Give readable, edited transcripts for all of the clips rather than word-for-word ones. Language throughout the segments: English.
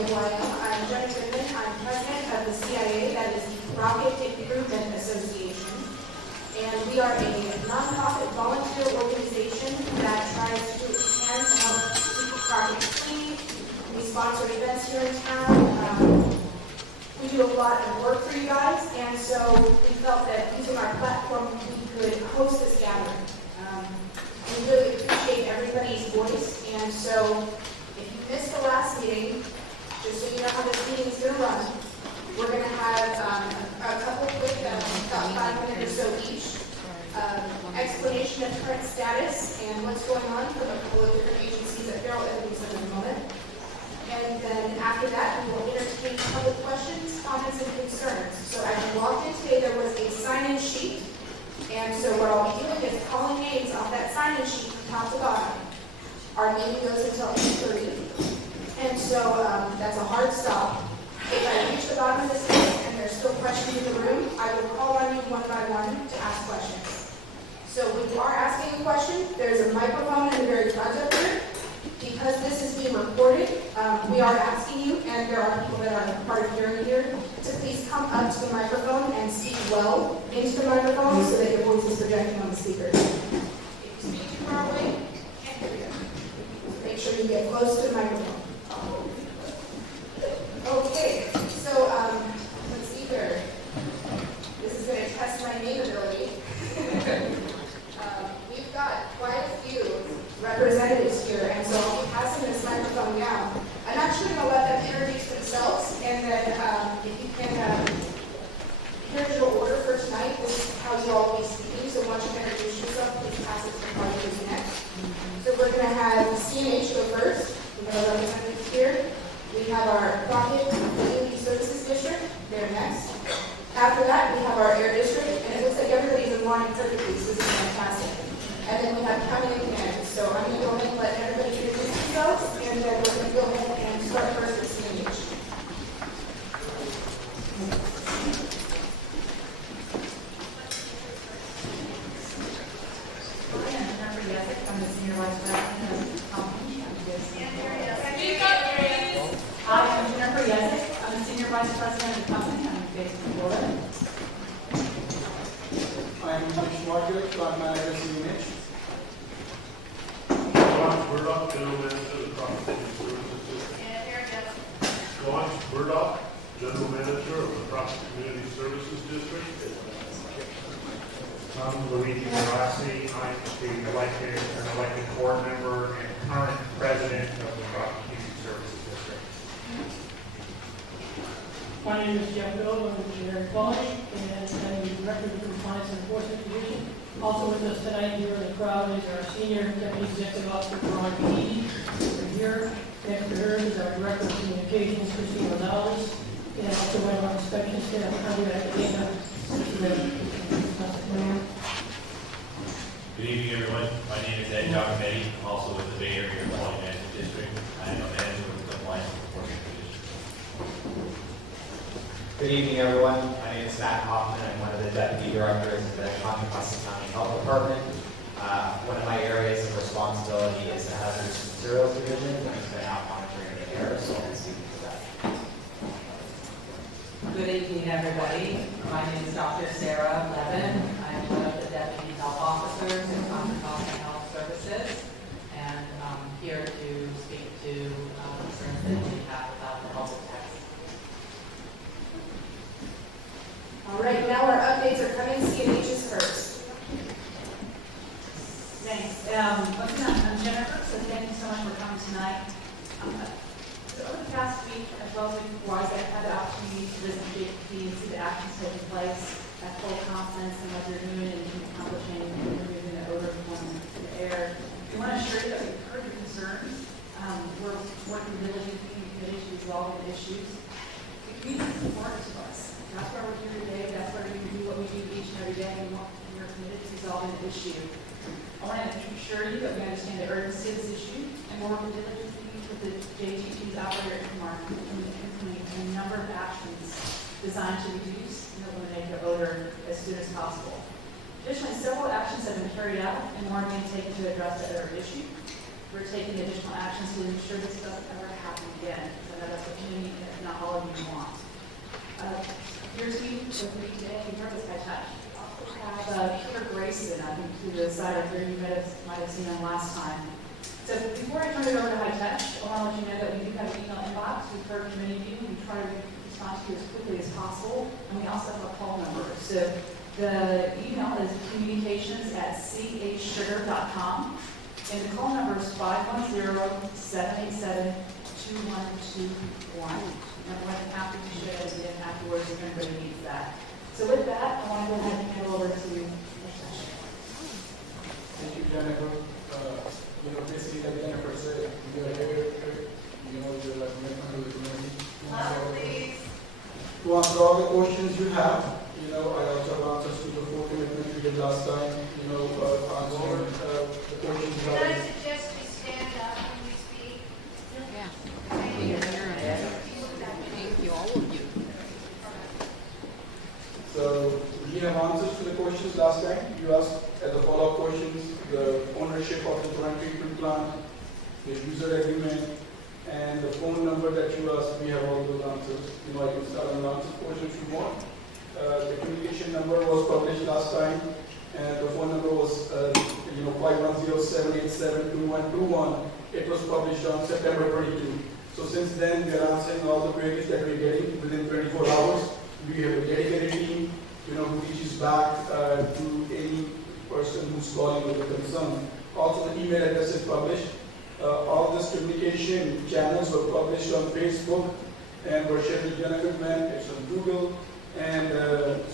know who I am. I'm Jenny Goodman. I'm president of the CIA, that is the Crockett Improvement Association. And we are a nonprofit volunteer organization that tries to do what we can to help keep Crockett clean. We sponsor events here in town. We do a lot of work for you guys, and so we felt that using our platform, we could host this gathering. We really appreciate everybody's voice, and so if you missed the last meeting, just so you know how this meeting is going to run, we're going to have a couple quick, about 5 minutes or so each, explanation of current status and what's going on from a couple of different agencies that Farrell introduced in a moment. And then after that, we will entertain public questions, comments, and concerns. So as you walked in today, there was a sign-in sheet. And so what I'll be doing is calling names off that sign-in sheet from top to bottom. Our meeting goes until 8:30. And so that's a hard stop. If I reach the bottom of this list and there's still questions in the room, I will call on you one by one to ask questions. So when you are asking a question, there's a microphone in the very front of here. Because this is being recorded, we are asking you, and there are people that are part of hearing here, to please come up to the microphone and speak well into the microphone so that your voice is projecting on the speakers. If you speak too far away, can't hear you. Make sure you get close to the microphone. Okay, so let's see here. This is going to test my name ability. We've got quite a few representatives here, and so I'll be passing this microphone down. I'm actually going to let them introduce themselves, and then if you can, here's your order for tonight. This is how you all will be speaking, so once you introduce yourself, please pass it to the party who's next. So we're going to have CNH go first. We have our representatives here. We have our Crockett Community Services District. They're next. After that, we have our Air District, and it looks like everybody's in line perfectly, so this is fantastic. And then we have county and managers. So I'm going to go ahead and let everybody introduce themselves, and then we're going to go ahead and start first with CNH. Hi, I'm Jennifer Yesick. I'm the Senior Vice President of the company. Hi, I'm Jennifer Yesick. I'm the Senior Vice President of the company. I'm based in Florida. I'm Mitch Margaret. I'm manager CNH. Murdoch, General Manager of the Crockett Community Services District. Lawrence Murdoch, General Manager of the Crockett Community Services District. I'm Luigi Rossi. I'm the elected board member and current president of the Crockett Community Services District. My name is Jeff Bill. I'm the Engineering Quality, and I'm the Director of the Compliance and Enforcement Division. Also with us tonight here in the crowd is our Senior Deputy Executive Officer, Ron Key. We're here. Next to her is our Director of Communications, Christine Gonzalez, and also one of our inspection staff, Andrea Acadena. Good evening, everyone. My name is Ed Giacometti. I'm also with the Bay Area Quality Management District. I am a manager with the Compliance and Enforcement Division. Good evening, everyone. My name is Matt Hoffman. I'm one of the deputy directors of the Contra Costa County Health Department. One of my areas of responsibility is the Hazardous Materials Division, and I've been out monitoring the air, so I'll speak to that. Good evening, everybody. My name is Dr. Sarah Levin. I am one of the Deputy Health Officers in Contra Costa Health Services, and I'm here to speak to concerns that we have about the health text. All right, now our updates are coming. CNH is first. Thanks. I'm Jennifer, so thank you so much for coming tonight. So over the past week, as well as the week before, I've had the opportunity to visit JPP and see the actions taking place at full confidence in what they're doing and accomplishing and removing the odor from the air. We want to assure you that we've heard your concerns. We're working diligently and committed to resolving the issues. The community is important to us. That's why we're here today. That's why we do what we do each and every day, and we're committed to resolving the issue. I want to assure you that we understand the urgency of this issue, and we're working diligently with the JTT's operator and implementing a number of actions designed to reduce and eliminate the odor as soon as possible. Additionally, several actions have been carried out and more are being taken to address the odor issue. we're taking additional actions to ensure this doesn't ever happen again. So that's what you, if not all of you want. Your team with me today, you heard this by touch. We also have Peter Grayson, I think, to the side of here. You might have seen him last time. So before I turn it over to High Touch, I want to let you know that we do have an email inbox. We've heard from many of you. We try to respond to you as quickly as possible. And we also have a call number. So the email is communications@chsugar.com. And the call number is 510-787-2121. And I'm going to have to share that again afterwards if anybody needs that. So with that, I want to go ahead and hand it over to High Touch. Thank you, Jennifer. Basically, like Jennifer said, we are here, you're like member of the community. To answer all the questions you have, I also have answers to the 4 commitments we did last time, answering the questions you Can I have. suggest we stand up when we speak? Thank you, all of you. So we have answers to the questions last time. You asked as a follow-up questions, the ownership of the joint treatment plant, the user agreement, and the phone number that you asked. We have all those answers. I can start on the answer portion if you want. The communication number was published last time, and the phone number was 510-787-2121. It was published on September 22. So since then, we are answering all the queries that we're getting within 24 hours. We have a dedicated team, who reaches back to any person who's calling with a concern. Also, the email address is published. All this communication channels were published on Facebook and were shared with Jennifer Man. It's on Google, and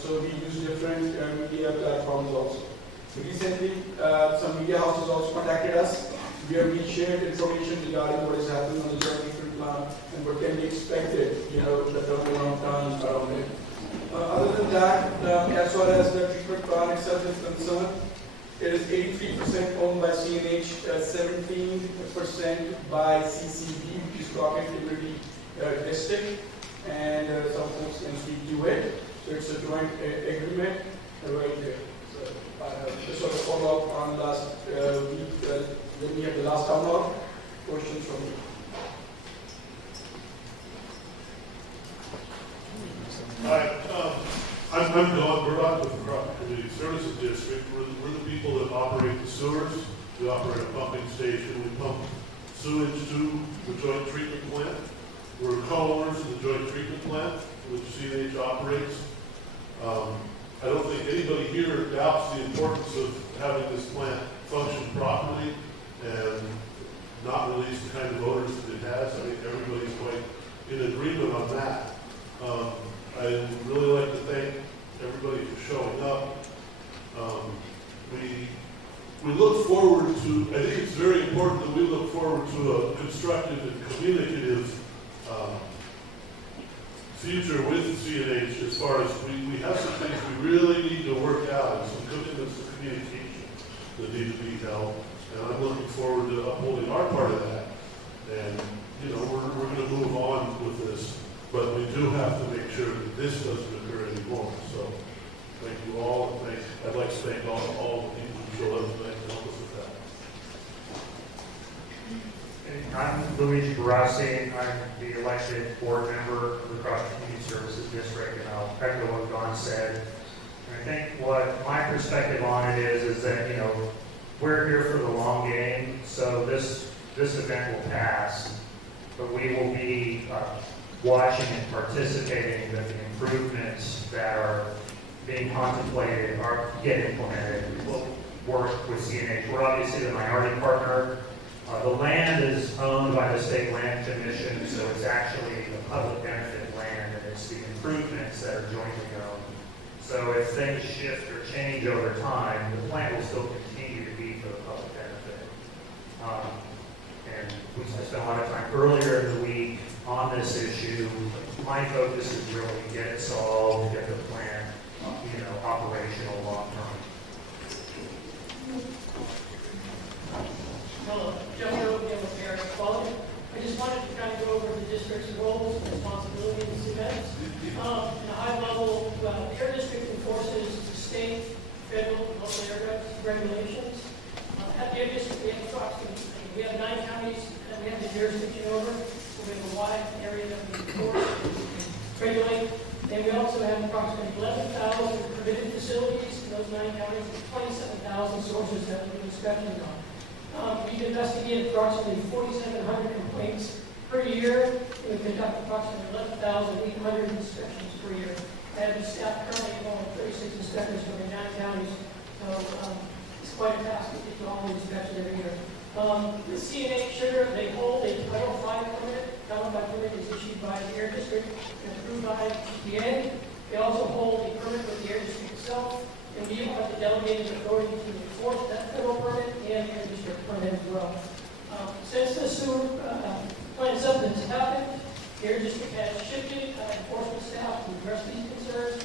so we use different media platforms also. Recently, some media houses also contacted us, where we shared information regarding what is happening on the joint treatment plant and what can be expected, the turnaround time around it. Other than that, as far as the treatment plant itself is concerned, it is 83% owned by CNH, 17% by CCB, which is Crockett Community District, and some folks can speak to it. So it's a joint agreement right there. So this was a follow-up on last week when we had the last town hall. Questions from you? Hi, I'm Don Burdock with the Crockett Community Services District. We're the people that operate the sewers. We operate a pumping station. We pump sewage to the joint treatment plant. We're co-owners of the joint treatment plant, which CNH operates. I don't think anybody here doubts the importance of having this plant function properly and not release the kind of odors that it has. I think everybody's quite in agreement on that. I'd really like to thank everybody for showing up. We look forward to, I think it's very important that we look forward to a constructive and communicative future with CNH as far as we have some things we really need to work out and some commitments of communication that need to be held. And I'm looking forward to upholding our part of that. And, we're going to move on with this. But we do have to make sure that this doesn't occur anymore. So thank you all. And I'd like to thank all the people who showed up tonight to help us with that. I'm Luigi Barassi. I'm the elected board member of the Crockett Community Services District, and I'll echo what Don said. And I think what my perspective on it is that, we're here for the long game, so this event will pass, but we will be watching and participating that the improvements that are being contemplated get implemented. We'll work with CNH. We're obviously the minority partner. The land is owned by the State Land Commission, so it's actually the public benefit land, and it's the improvements that are jointly owned. So if things shift or change over time, the plant will still continue to be for the public benefit. And we spent a lot of time earlier in the week on this issue. My focus is really to get it solved, get the plant, operational long term. Hello, Joe Hill again with Air Quality. I just wanted to kind of go over the district's roles and responsibilities in this event. In a high level, the Air District enforces state, federal, and local air regulations. At the Air District, we have approximately 90 27,000 sources that we do inspections on. We've investigated approximately 4,700 complaints per year, and we conduct approximately 11,800 inspections per year. I have a staff currently involved 36 inspectors from the 9 counties, so it's quite a task to get to all the inspections every year. The CNA sugar, they hold a Title V permit. Title V permit is issued by the Air District and approved by EPA. They also hold a permit with the Air District itself, and we have the delegated authority to enforce that federal permit and Air District permit as well. Since the sewer plant substance happened, the Air District has shifted enforcement staff to address these concerns.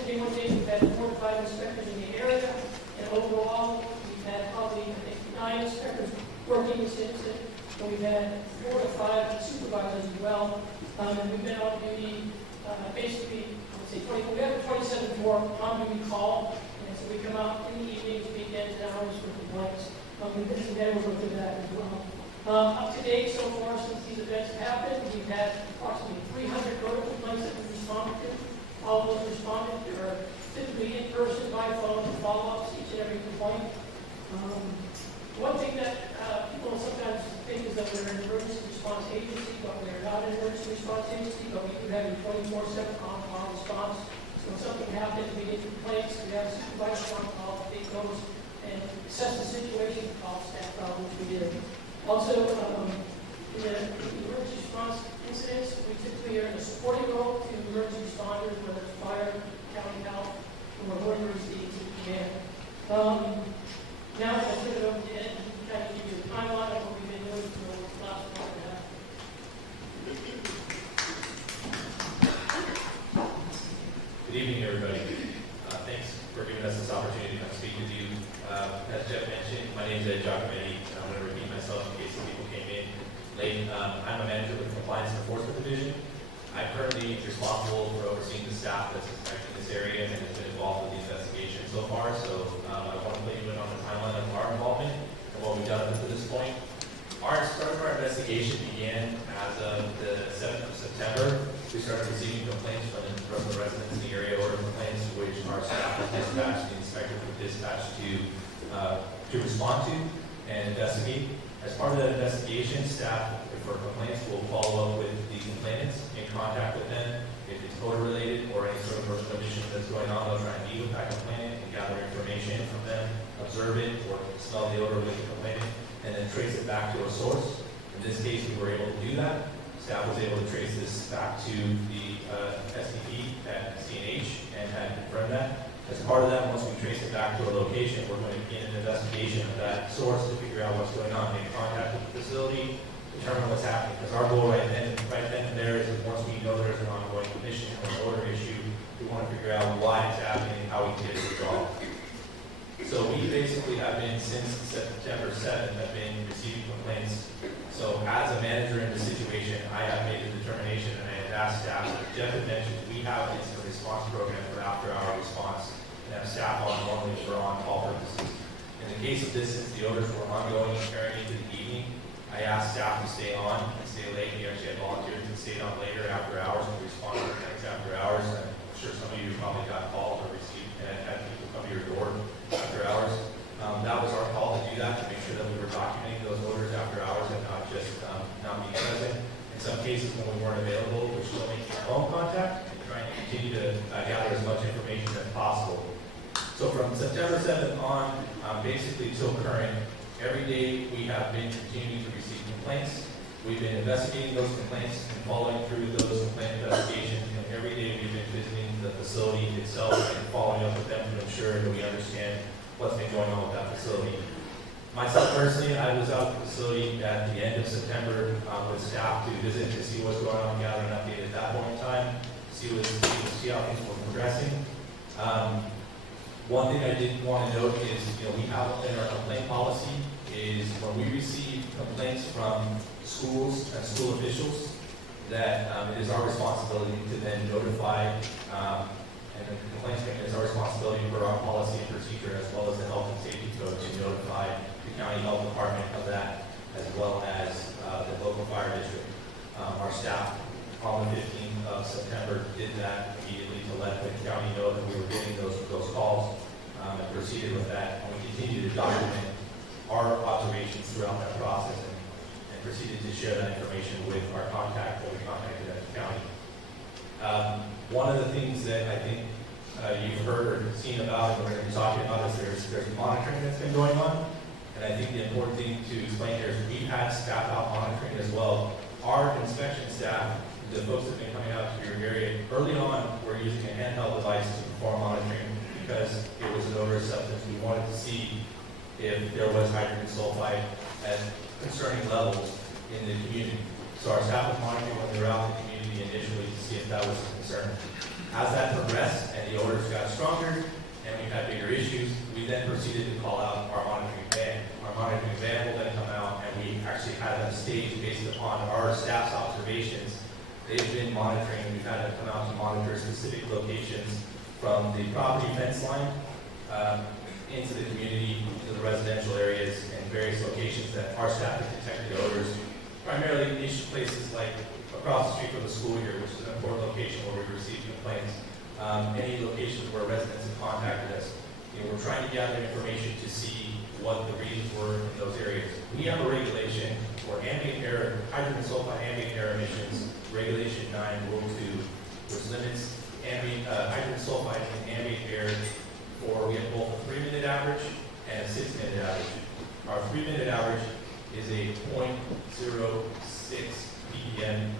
Every one day we've had 4 to 5 inspectors in the area, and overall we've had probably, I think, 9 inspectors working since it, and we've had 4 to 5 supervisors as well. And we've been on duty basically, let's say, we have a 27-4 on-duty call, and so we come out in the evenings, weekends, and hours for complaints. We've been together, we'll go through that as well. Up to date so far since these events happened, we've had approximately 300 rodent complaints that we've responded to. All of those responded. There are typically in person, by phone, follow-ups each and every complaint. One thing that people sometimes think is that we're an emergency response agency, but we're not an emergency response agency, but we do have a 24/7 on-call response. So when something happens, we get complaints, we have a supervisor on call, they goes and assess the situation, call staff out, which we did. Also, in the emergency response incidents, we typically are in a supporting role to emergency responders, whether it's fire, county health, or whoever is the command. Now I'll turn it over to Ed to kind of give you a timeline of what we've been doing for the last month and a half. Good evening, everybody. Thanks for giving us this opportunity to come speak with you. As Jeff mentioned, my name is Ed Giacometti. I'm going to repeat myself in case some people came in late. I'm a manager with the Compliance and Enforcement Division. I'm currently responsible for overseeing the staff that's inspecting this area and has been involved with the investigation so far. So I want to let you in on the timeline of our involvement and what we've done up to this point. Our start of our investigation began as of the 7th of September. We started receiving complaints from the residents in the area, order complaints, which our staff was dispatched, the inspector was dispatched to respond to and investigate. As part of that investigation, staff for complaints will follow up with the complainants, in contact with them. If it's odor related or any sort of personal issue that's going on, they'll try and meet with that complainant and gather information from them, observe it or smell the odor with the complainant, and then trace it back to a source. In this case, we were able to do that. Staff was able to trace this back to the SDP at CNH and had confirmed that. As part of that, once we trace it back to a location, we're going to begin an investigation of that source to figure out what's going on, make contact with the facility, determine what's happening. Because our goal right then and there is that once we know there's an ongoing condition or an order issue, we want to figure out why it's happening and how we can get it resolved. So we basically have been, since September 7th, have been receiving complaints. So as a manager in the situation, I have made a determination and I have asked staff, as Jeff had mentioned, we have an incident response program for after-hour response and have staff on normally for on-call purposes. In the case of this, since the odors were ongoing and carrying into the evening, I asked staff to stay on and stay late. We actually had volunteers that stayed on later after hours and responded to things after hours. I'm sure some of you probably got called or received and had people come to your door after hours. That was our call to do that, to make sure that we were documenting those orders after hours and not just not being present. In some cases, when we weren't available, we're still making phone contact and trying to continue to gather as much information as possible. So from September 7th on, basically till current, every day we have been continuing to receive complaints. We've been investigating those complaints and following through those complaint investigations. And every day we've been visiting the facility itself and following up with them to ensure that we understand what's been going on with that facility. Myself personally, I was out at the facility at the end of September with staff to visit to see what's going on, gather an update at that point in time, see how things were progressing. One thing I did want to note is, we have in our complaint policy is when we receive complaints from schools and school officials, that it is our responsibility to then notify, and the complaints is our responsibility for our policy and procedure as well as the health and safety code to notify the county health department of that, as well as the local fire district. Our staff on the 15th of September did that immediately to let the county know that we were getting those calls and proceeded with with that, and we continue to document our observations throughout that process and proceeded to share that information with our contact that we contacted at the county. One of the things that I think you've heard or seen about and we're going to be talking about is there's monitoring that's been going on. And I think the important thing to explain here is we've had staff out monitoring as well. Our inspection staff, the folks that have been coming out to your area, early on were using a handheld device to perform monitoring because it was an odorous substance. We wanted to see if there was hydrogen sulfide at concerning levels in the community. So our staff was monitoring when they were out in the community initially to see if that was a concern. As that progressed and the odors got stronger and we had bigger issues, we then proceeded to call out our monitoring van. Our monitoring van will then come out and we actually had them staged based upon our staff's observations. They've been monitoring, we've had them come out to monitor specific locations from the property fence line into the community, into the residential areas and various locations that our staff have detected odors, primarily niche places like across the street from the school here, which is an important location where we receive complaints. Any locations where residents have contacted us. We're trying to gather information to see what the reasons were in those areas. We have a regulation for ambient air, hydrogen sulfide ambient air emissions, Regulation 9, Rule 2, which limits hydrogen sulfide in ambient air for, we have both a 3-minute average and a 6-minute average. Our 3-minute average is a 0.06 ppm,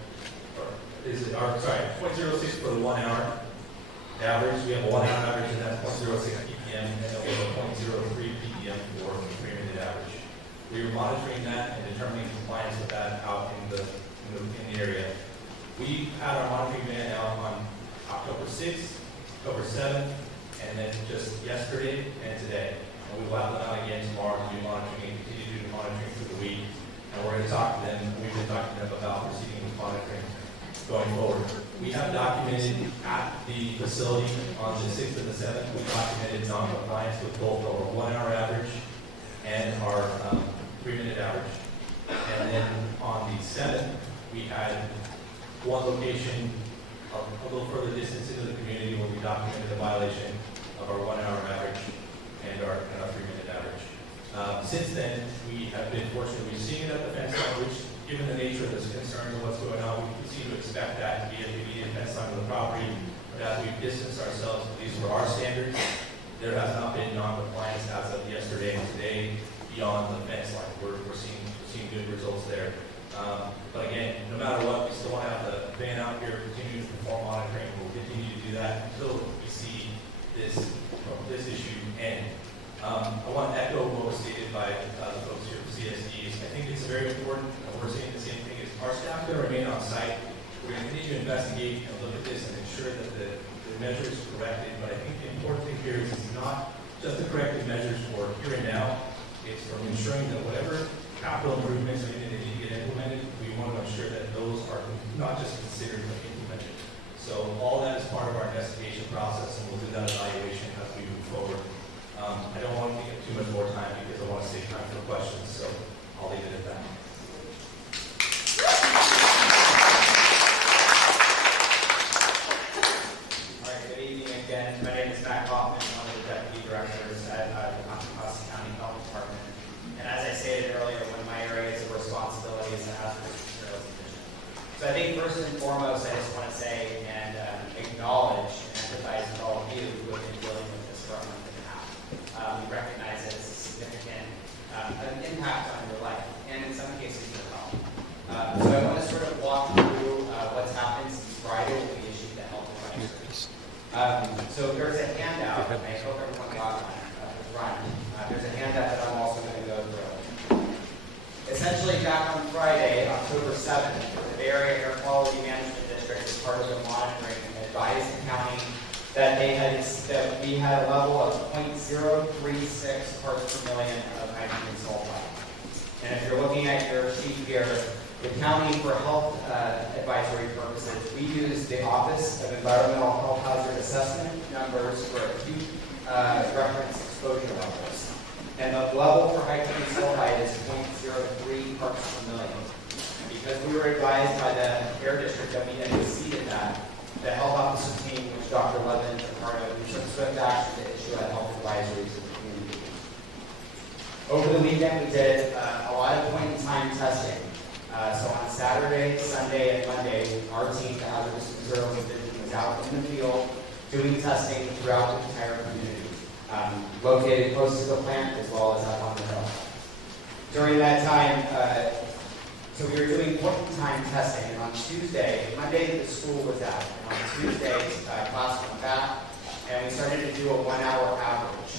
or is it, or sorry, 0.06 for the 1 hour average. We have a 1 hour average and that's 0.06 ppm, and then we have a 0.03 ppm for the 3-minute average. We are monitoring that and determining compliance with that out in the area. We had our monitoring van out on October 6th, October 7th, and then just yesterday and today. And we will have them out again tomorrow to do monitoring and continue to do monitoring through the week. And we're going to talk to them, we've been talking to them about proceeding with monitoring going forward. We have documented at the facility on the 6th and the 7th, we documented non-compliance with both our 1 hour average and our 3-minute average. And then on the 7th, we had one location a little further distance into the community where we documented the violation of our 1 hour average and our 3-minute average. Since then, we have been fortunate. We've seen it at the fence line, which, given the nature of this concern and what's going on, we continue to expect that to be at the immediate fence line of the property. But as we've distanced ourselves, at least for our standards, there has not been non-compliance as of yesterday and today beyond the fence line. We're seeing good results there. But again, no matter what, we still want to have the van out here, continue to perform monitoring. We'll continue to do that until we see this issue end. I want to echo what was stated by the folks here from CSDs. I think it's very important, and we're saying the same thing, is our staff going to remain on site. We're going to continue to investigate and look at this and ensure that the measures are corrected. But I think the important thing here is it's not just the corrective measures for here and now. It's from ensuring that whatever capital improvements are needed to get implemented, we want to ensure that those are not just considered but implemented. So all that is part of our investigation process, and we'll do that evaluation as we move forward. I don't want to take up too much more time because I want to save time for questions, so I'll leave it at that. All right, good evening again. My name is Matt Hoffman. I'm one of the deputy directors at the Crockett County Health Department. And as I stated earlier, one of my areas of responsibility is the hazardous materials division. So I think first and foremost, I just want to say and acknowledge and empathize with all of you who have been dealing with this for a month and a half. We recognize that it's a significant an impact on your life, and in some cases your health. So I want to sort of walk through what's happened since Friday when we issued the health advisory. So there's a handout, and I hope everyone got one at the front. There's a handout that I'm also going to go through. Essentially, back on Friday, October 7th, the Bay Area Air Quality Management District, as part of the monitoring, advised the county that we had a level of 0.036 parts per million of hydrogen sulfide. And if you're looking at your sheet here, the county, for health advisory purposes, we use the Office of Environmental Health Hazard Assessment numbers for acute reference exposure levels. And the level for hydrogen sulfide is 0.03 parts per million. And because we were advised by the Air District that we had exceeded that, the health officer team, which Dr. Levin is a part of, we took swift action to issue a health advisory to the community. Over the weekend, we did a lot of point-in-time testing. So on Saturday, Sunday, and Monday, our team, the Hazardous Materials Division, was out in the field doing testing throughout the entire community, located close to the plant as well as up on the hill. During that time, so we were doing point-in-time testing, and on Tuesday, Monday the school was out, and on Tuesday, class went back, and we started to do a 1-hour average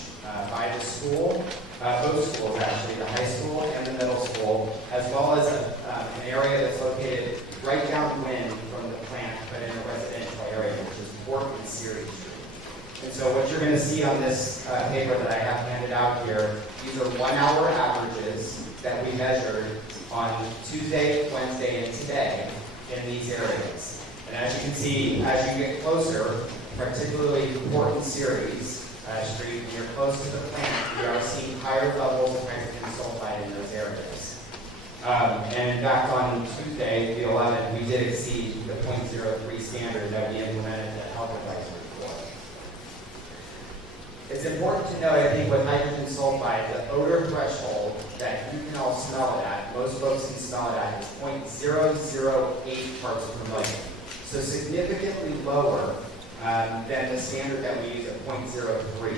by the school, both schools actually, the high school and the middle school, as well as an area that's located right downwind from the plant, but in a residential area, which is 4th and Series Street. And so what you're going to see on this paper that I have handed out here, these are 1-hour averages that we measured on Tuesday, Wednesday, and today in these areas. And as you can see, as you get closer, particularly important series street, when you're close to the plant, we are seeing higher levels of hydrogen sulfide in those areas. And in fact, on Tuesday, the 11th, we did exceed the 0.03 standard that we implemented the health advisory for. It's important to note, I think, with hydrogen sulfide, the odor threshold that you can all smell it at, most folks can smell it at, is 0.008 parts per million. So significantly lower than the standard that we use at 0.03.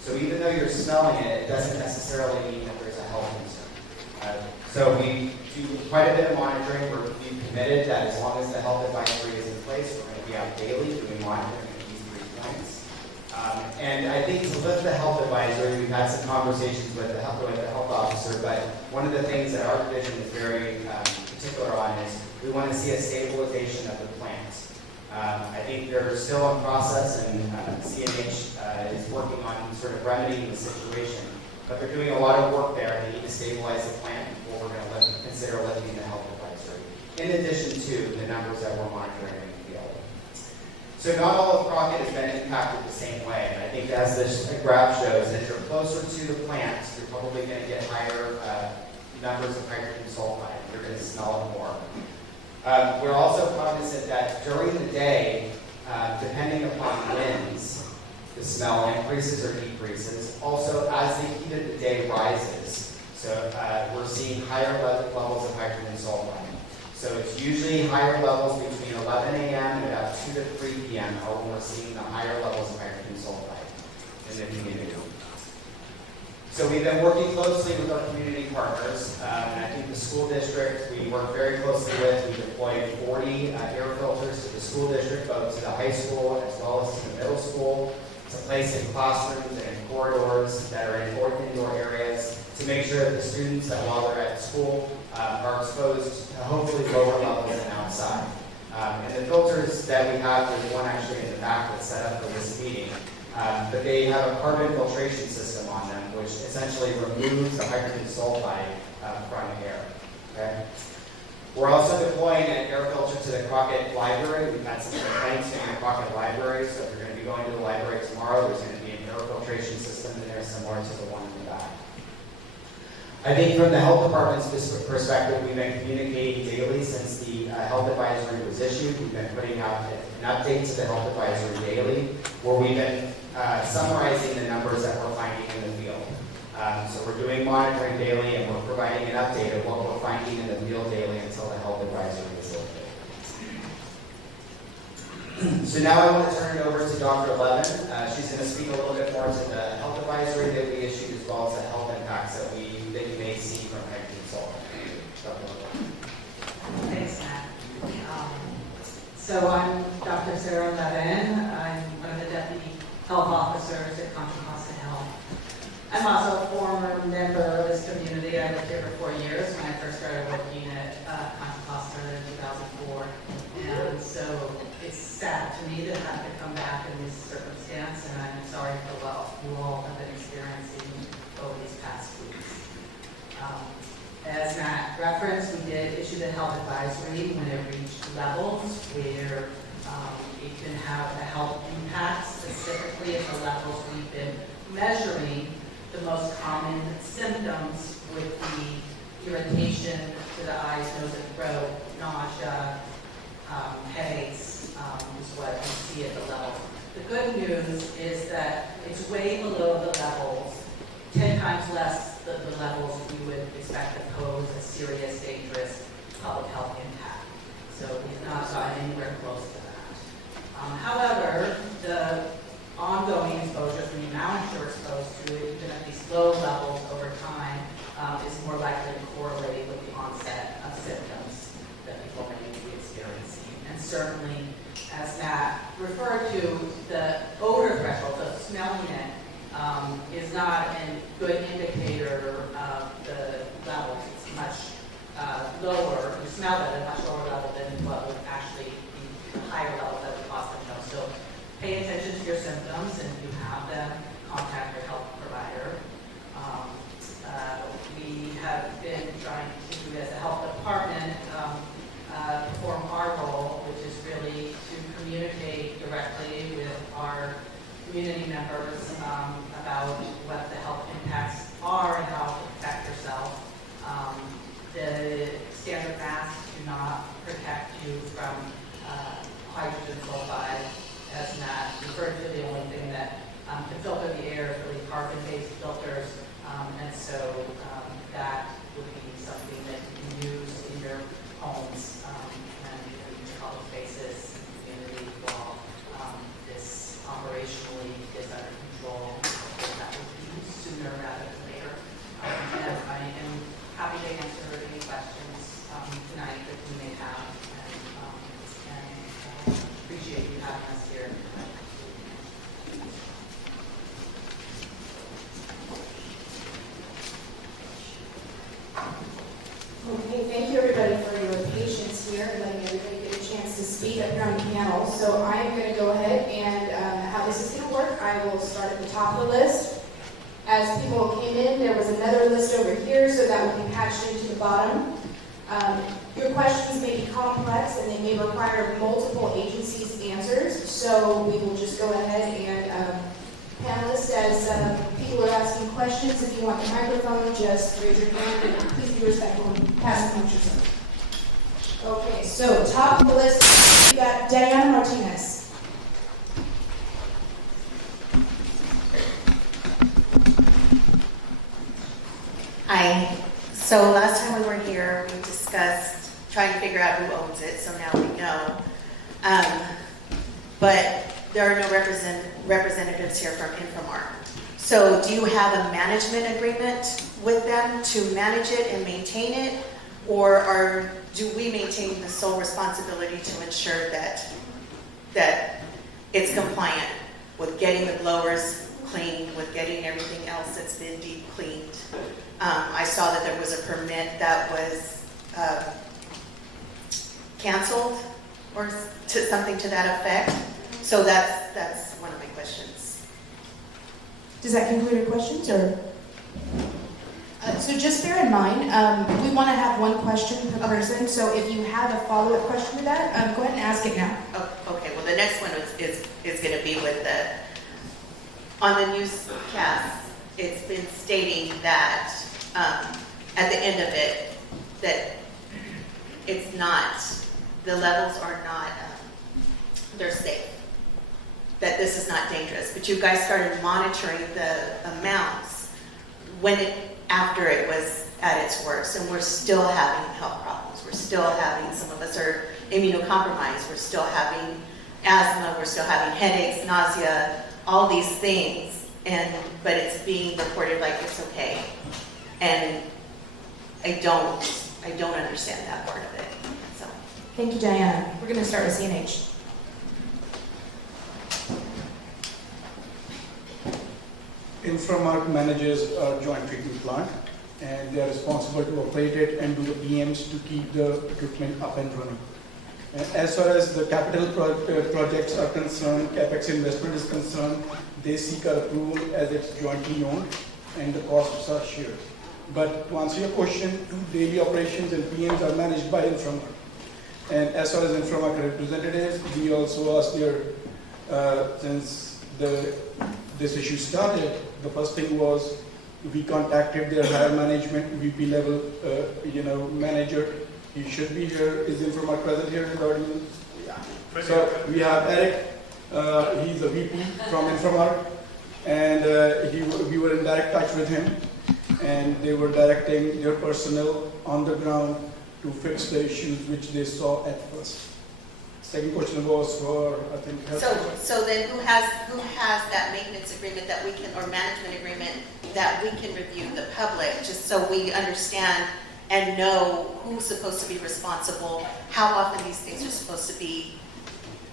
So even though you're smelling it, it doesn't necessarily mean that there's a health concern. So we do quite a bit of monitoring. We've committed that as long as the health advisory is in place, we're going to be out daily doing monitoring at these 3 points. And I think to lift the health advisory, we've had some conversations with the health officer, but one of the things that our division is very particular on is we want to see a stabilization of the plants. I think they're still in process, and CNH is working on sort of remedying the situation. But they're doing a lot of work there. They need to stabilize the plant before we're going to consider lifting the health advisory, in addition to the numbers that we're monitoring in the field. So not all of Crockett has been impacted the same way. And I think as this graph shows, as you're closer to the plants, you're probably going to get higher numbers of hydrogen sulfide. You're going to smell it more. We're also cognizant that during the day, depending upon winds, the smell increases or decreases. Also, as the heat of the day rises, so we're seeing higher levels of hydrogen sulfide. So it's usually higher levels between 11 a.m. and about 2 to 3 p.m. when we're seeing the higher levels of hydrogen sulfide in the community. So we've been working closely with our community partners, and I think the school district we work very closely with. We deployed 40 air filters to the school district, both to the high school as well as to the middle school, to place in classrooms and in corridors that are in indoor areas to make sure that the students that while they're at school are exposed to hopefully lower levels than outside. And the filters that we have, there's one actually in the back that's set up for this meeting, but they have a carbon filtration system on them, which essentially removes the hydrogen sulfide from the air. Okay? We're also deploying an air filter to the Crockett Library. We've had some complaints in the Crockett Library, so if you're going to be going to the library tomorrow, there's going to be an air filtration system in there similar to the one in the back. I think from the health department's perspective, we've been communicating daily since the health advisory was issued. We've been putting out an update to the health advisory daily, where we've been summarizing the numbers that we're finding in the field. So we're doing monitoring daily, and we're providing an update of what we're finding in the field daily until the health advisory is lifted. So now I want to turn it over to Dr. Levin. She's going to speak a little bit more to the health advisory that we issued, as well as the health impacts that you may see from hydrogen sulfide. Dr. Levin. Thanks, Matt. So I'm Dr. Sarah Levin. I'm one of the deputy health officers at Contra Costa Health. I'm also a former member of this community. I lived here for 4 years when I first started working at Contra Costa in 2004. And so it's sad to me to have to come back in this circumstance, and I'm sorry for what you all have been experiencing over these past weeks. As Matt referenced, we did issue the health advisory when it reached levels where it can have a health impact, specifically at the levels we've been measuring. The most common symptoms would be irritation to the eyes, nose, and throat, nausea, headaches is what you see at the level. The good news is that it's way below the levels 10 times less the levels we would expect to pose a serious, dangerous public health impact. So we've not gotten anywhere close to that. However, the ongoing exposure from the amount you're exposed to, even at these low levels over time, is more likely to correlate with the onset of symptoms that people may be experiencing. And certainly, as Matt referred to, the odor threshold, the smelling it, is not a good indicator of the levels. It's much lower. You smell it at a much lower level than what would actually be the higher level that would cause symptoms. So pay attention to your symptoms, and if you have them, contact your health provider. We have been trying to, as a health department, perform our role, which is really to communicate directly with our community members about what the health impacts are and how to protect yourself. The standard masks do not protect you from hydrogen sulfide, as Matt referred to. The only thing that can filter the air is really carbon-based filters, and so that would be something that you can use in your homes and in your public spaces and community while this operationally is under control. That would be sooner rather than later. And I am happy to answer any questions tonight that you may have, and appreciate you having us here. Okay, thank you everybody for your patience here and letting everybody get a chance to speak up here on the panel. So I am going to go ahead and how this is going to work. I will start at the top of the list. As people came in, there was another list over here, so that will be patched into the bottom. Your questions may be complex and they may require multiple agencies' answers, so we will just go ahead and panelists, as people are asking questions, if you want the microphone, just raise your hand and please be respectful and pass it amongst yourself. Okay, so top of the list, we got Diana Martinez. Hi. So last time we were here, we discussed trying to figure out who owns it, so now we know. But there are no representatives here from Infomart. So do you have a management agreement with them to manage it and maintain it? Or do we maintain the sole responsibility to ensure that it's compliant with getting the blowers cleaned, with getting everything else that's been deep cleaned? I saw that there was a permit that was canceled or something to that effect. So that's one of my questions. Does that conclude your questions, or? So just bear in mind, we want to have one question per person, so if you have a follow-up question to that, go ahead and ask it now. Oh, okay, well the next one is going to be with on the newscast, it's been stating that at the end of it, that it's not, the levels are not, they're safe. That this is not dangerous, but you guys started monitoring the amounts after it was at its worst, and we're still having health problems. We're still having, some of us are immunocompromised, we're still having asthma, we're still having headaches, nausea, all these things, but it's being reported like it's okay. And I don't understand that part of it. So. Thank you, Diana. We're going to start with CNH. Infomart manages a joint treatment plant, and they are responsible to operate it and do the PMs to keep the equipment up and running. As far as the capital projects are concerned, capex investment is concerned, they seek our approval as it's jointly owned and the costs are shared. But to answer your question, daily operations and PMs are managed by Infomart. And as far as Infomart representatives, we also asked since this issue started, the first thing was we contacted their higher management, VP level, manager. He should be here. Is Infomart present here in the audience? Yeah. So we have Eric. He's a VP from Infomart. and we were in direct touch with him, and they were directing their personnel on the ground to fix the issues which they saw at first. Second question was for, I think, So then who has that maintenance agreement that we can, or management agreement that we can review the public, just so we understand and know who's supposed to be responsible, how often these things are supposed to be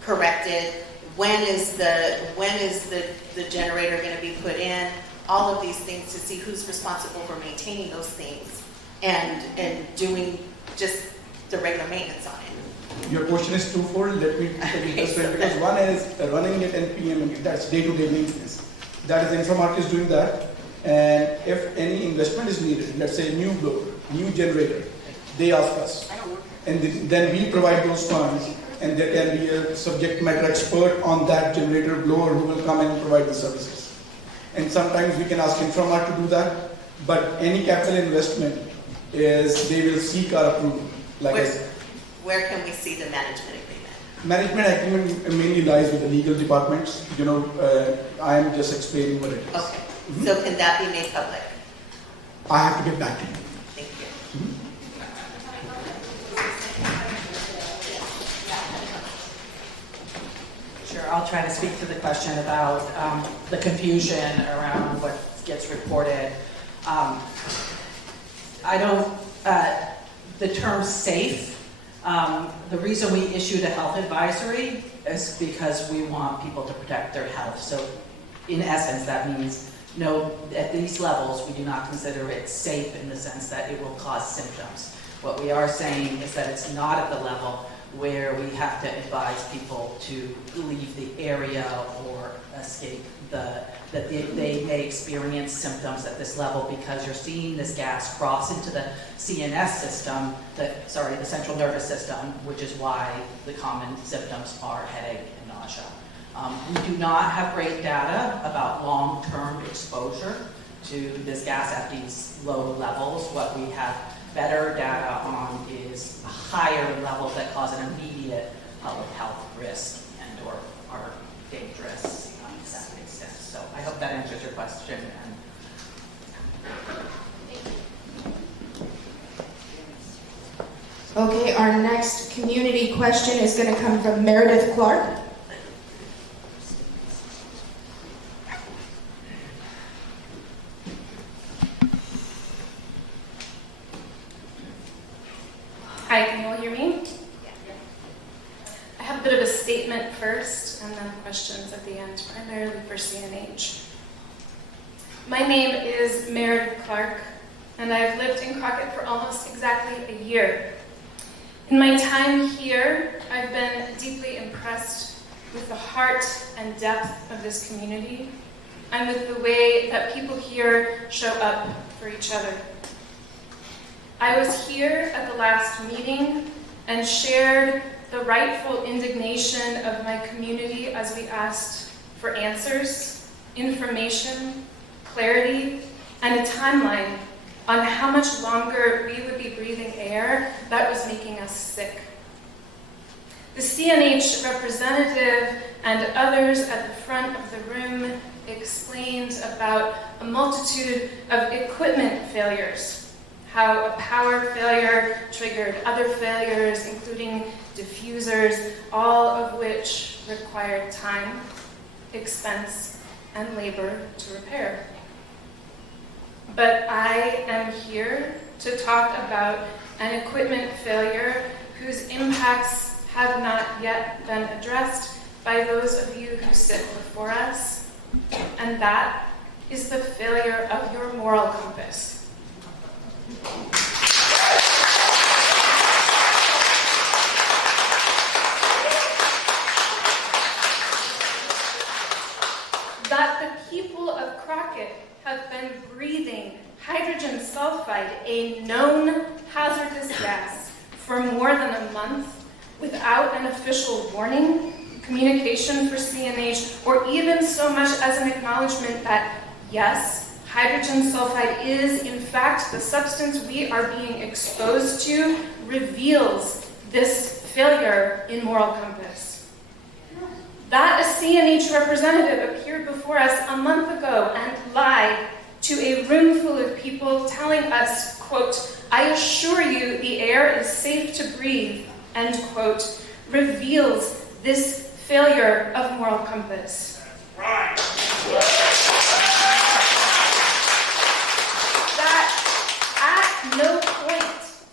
corrected, when is the generator going to be put in, all of these things, to see who's responsible for maintaining those things and doing just the regular maintenance on it. Your question is twofold. Let me take it this way, because one is running it and PM, that's day-to-day maintenance. That is, Inframark is doing that. And if any investment is needed, let's say new blower, new generator, they ask us. And then we provide those funds, and there can be a subject matter expert on that generator blower who will come and provide the services. And sometimes we can ask Inframark to do that, but any capital investment is, they will seek our approval. Where can we see the management agreement? Management agreement mainly lies with the legal departments. I am just explaining what it is. Okay, so can that be made public? I have to get back to you. Thank you. Sure, I'll try to speak to the question about the confusion around what gets reported. The term safe, the reason we issued a health advisory is because we want people to protect their health. So in essence, that means no, at these levels, we do not consider it safe in the sense that it will cause symptoms. What we are saying is that it's not at the level where we have to advise people to leave the area or escape that they may experience symptoms at this level, because you're seeing this gas cross into the CNS system, the central nervous system, which is why the common symptoms are headache and nausea. We do not have great data about long-term exposure to this gas at these low levels. What we have better data on is higher levels that cause an immediate public health risk and or are dangerous. If that makes sense. So I hope that answers your question. Okay, our next community question is going to come from Meredith Clark. Hi, can you all hear me? I have a bit of a statement first and then questions at the end, primarily for CNH. My name is Meredith Clark, and I've lived in Crockett for almost exactly a year. In my time here, I've been deeply impressed with the heart and depth of this community and with the way that people here show up for each other. I was here at the last meeting and shared the rightful indignation of my community as we asked for answers, information, clarity, and a timeline on how much longer we would be breathing air that was making us sick. The CNH representative and others at the front of the room explained about a multitude of equipment failures, how a power failure triggered other failures, including diffusers, all of which required time, expense, and labor to repair. But I am here to talk about an equipment failure whose impacts have not yet been addressed by those of you who sit before us, and that is the failure of your moral compass. That the people of Crockett have been breathing hydrogen sulfide, a known hazardous gas, for more than a month without an official warning, communication for CNH, or even so much as an acknowledgement that, yes, hydrogen sulfide is in fact the substance we are being exposed to, reveals this failure in moral compass. That a CNH representative appeared before us a month ago and lied to a room full of people telling us, quote, "I assure you the air is safe to breathe," end quote, reveals this failure of moral compass. Right. That at no point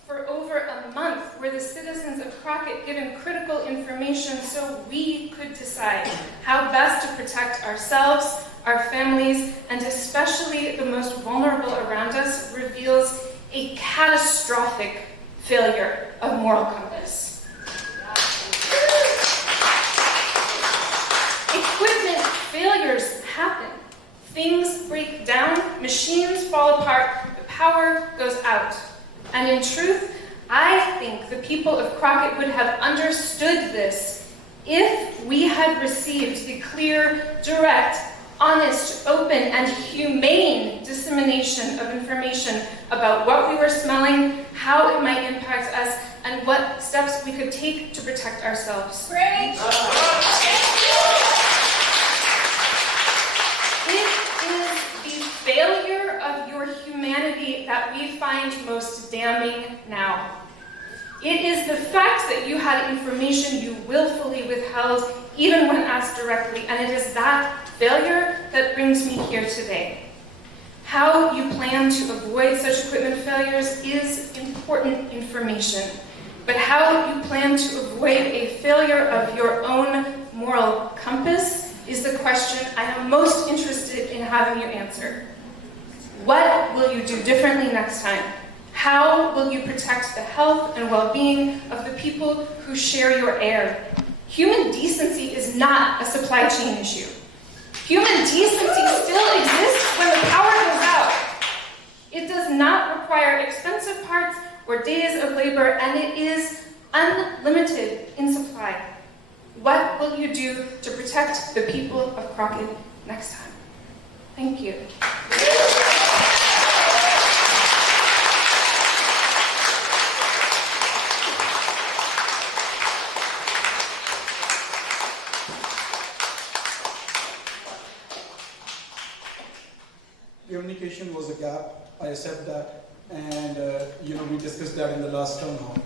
for over a month were the citizens of Crockett given critical information so we could decide how best to protect ourselves, our families, and especially the most vulnerable around us, reveals a catastrophic failure of moral compass. Equipment failures happen. Things break down, machines fall apart, the power goes out. And in truth, I think the people of Crockett would have understood this if we had received the clear, direct, honest, open, and humane dissemination of information about what we were smelling, how it might impact us, and what steps we could take to protect ourselves. Great. It is the failure of your humanity that we find most damning now. It is the fact that you had information you willfully withheld, even when asked directly, and it is that failure that brings me here today. How you plan to avoid such equipment failures is important information, but how you plan to avoid a failure of your own moral compass is the question I am most interested in having you answer. What will you do differently next time? How will you protect the health and well-being of the people who share your air? Human decency is not a supply chain issue. Human decency still exists when the power goes out. It does not require expensive parts or days of labor, and it is unlimited in supply. What will you do to protect the people of Crockett next time? Thank you. Communication was a gap, I accept that, and we discussed that in the last town hall.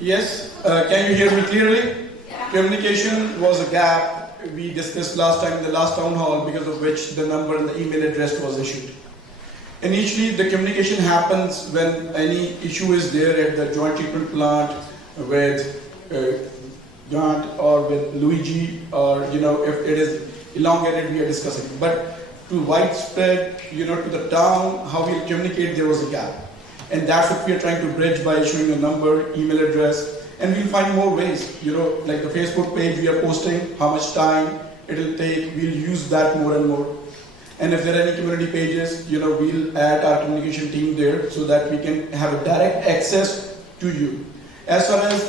Yes, can you hear me clearly? Yeah. Communication was a gap we discussed last time in the last town hall, because of which the number and the email address was issued. Initially, the communication happens when any issue is there at the joint treatment plant with Grant or with Luigi, or if it is elongated, we are discussing. But to widespread, to the town, how we communicate, there was a gap. And that's what we are trying to bridge by issuing a number, email address, and we'll find more ways. Like the Facebook page we are posting, how much time it'll take, we'll use that more and more. And if there are any community pages, we'll add our communication team there so that we can have a direct access to you. As far as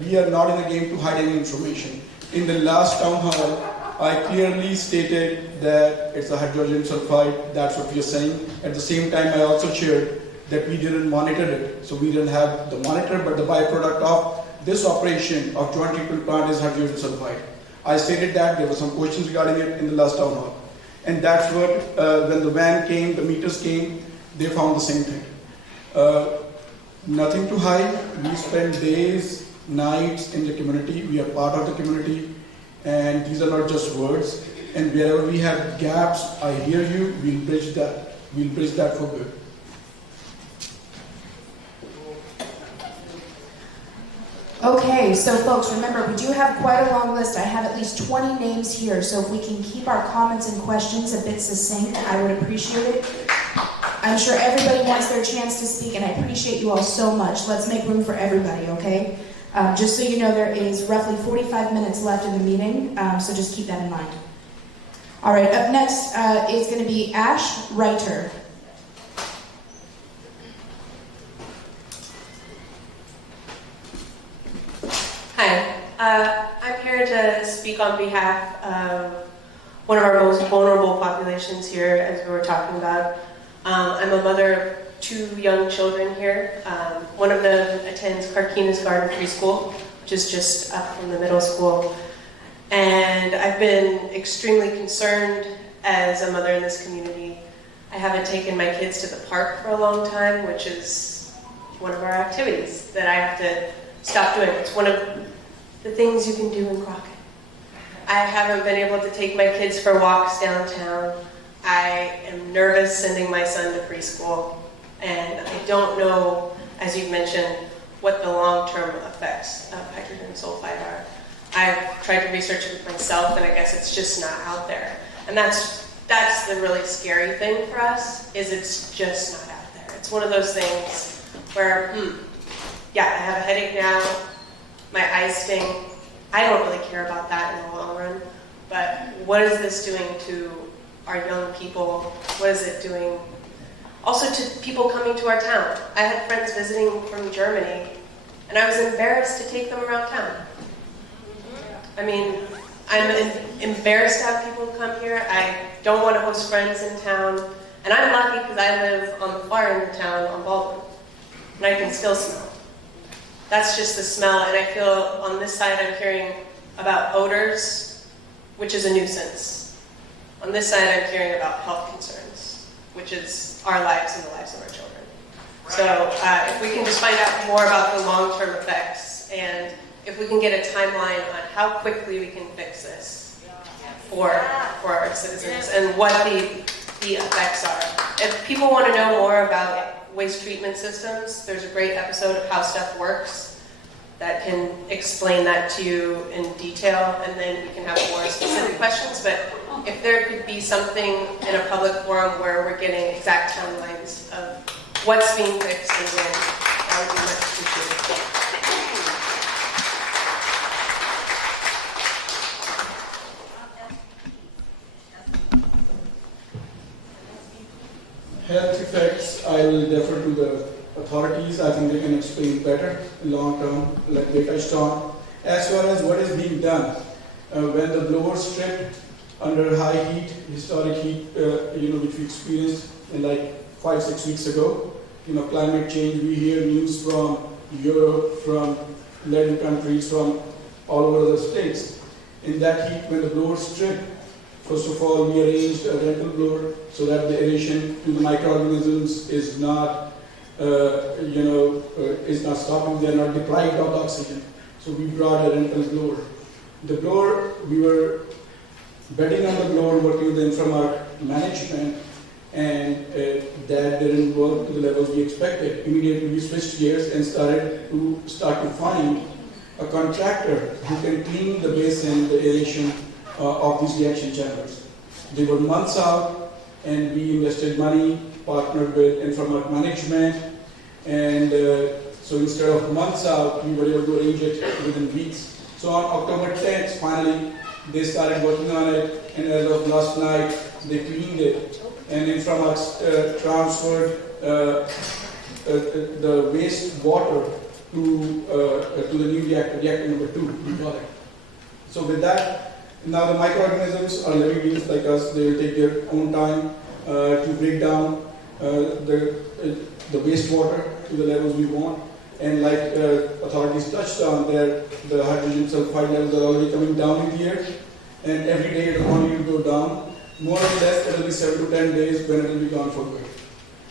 we are not in the game to hide any information. In the last town hall, I clearly stated that it's a hydrogen sulfide, that's what we are saying. At the same time, I also shared that we didn't monitor it. So we didn't have the monitor, but the byproduct of this operation of joint treatment plant is hydrogen sulfide. I stated that, there were some questions regarding it in the last town hall. And that's what, when the van came, the meters came, they found the same thing. Nothing to hide, we spend days, nights in the community, we are part of the community. And these are not just words. And wherever we have gaps, I hear you, we'll bridge that. We'll bridge that for good. Okay, so folks, remember, we do have quite a long list. I have at least 20 names here, so if we can keep our comments and questions a bit succinct, I would appreciate it. I'm sure everybody wants their chance to speak, and I appreciate you all so much. Let's make room for everybody, okay? Just so you know, there is roughly 45 minutes left in the meeting, so just keep that in mind. All right, up next is going to be Ash Reiter. Hi, I'm here to speak on behalf of one of our most vulnerable populations here, as we were talking about. I'm a mother of 2 young children here. One of them attends Carquinez Garden Preschool, which is just up from the middle school. And I've been extremely concerned as a mother in this community. I haven't taken my kids to the park for a long time, which is one of our activities that I have to stop doing. It's one of the things you can do in Crockett. I haven't been able to take my kids for walks downtown. I am nervous sending my son to preschool, and I don't know, as you've mentioned, what the long-term effects of hydrogen sulfide are. I've tried to research it myself, and I guess it's just not out there. And that's the really scary thing for us, is it's just not out there. It's one of those things where, yeah, I have a headache now, my eyes sting. I don't really care about that in the long run, but what is this doing to our young people? What is it doing also to people coming to our town? I had friends visiting from Germany, and I was embarrassed to take them around town. I mean, I'm embarrassed to have people come here. I don't want to host friends in town, and I'm lucky because I live on the far end of town on Baldwin, and I can still smell. That's just the smell, and I feel on this side I'm hearing about odors, which is a nuisance. On this side I'm hearing about health concerns, which is our lives and the lives of our children. So if we can just find out more about the long-term effects, and if we can get a timeline on how quickly we can fix this for our citizens and what the effects are. If people want to know more about waste treatment systems, there's a great episode of How Stuff Works that can explain that to you in detail, and then we can have more specific questions. But if there could be something in a public forum where we're getting exact timelines of what's being fixed and when, that would be much appreciated. Health effects, I will defer to the authorities. I think they can explain better in long term, like they touched on. As far as what is being done, when the blowers tripped under high heat, historic heat, which we experienced in like 5-6 weeks ago, climate change, we hear news from Europe, from Latin countries, from all over the states. In that heat, when the blowers tripped, first of all, we arranged a rental blower so that the aeration to the microorganisms is not, is not stopping. They are not deprived of oxygen. So we brought a rental blower. The blower, we were betting on the blower, working with the Inframark management, and that didn't work to the level we expected. Immediately we switched gears and started to find a contractor who can clean the basin, the aeration of these reaction chambers. They were months out, and we invested money, partnered with Inframark management, and so instead of months out, we were able to arrange it within weeks. So on October 10th, finally, they started working on it, and as of last night, they cleaned it, and Inframark transferred the waste water to the new reactor number 2, we call it. So with that, now the microorganisms are living beings like us. They will take their own time to break down the wastewater to the levels we want. And like authorities touched on, the hydrogen sulfide levels are already coming down in the air, and every day it will only go down. More or less, it will be 7 to 10 days when it will be gone for good.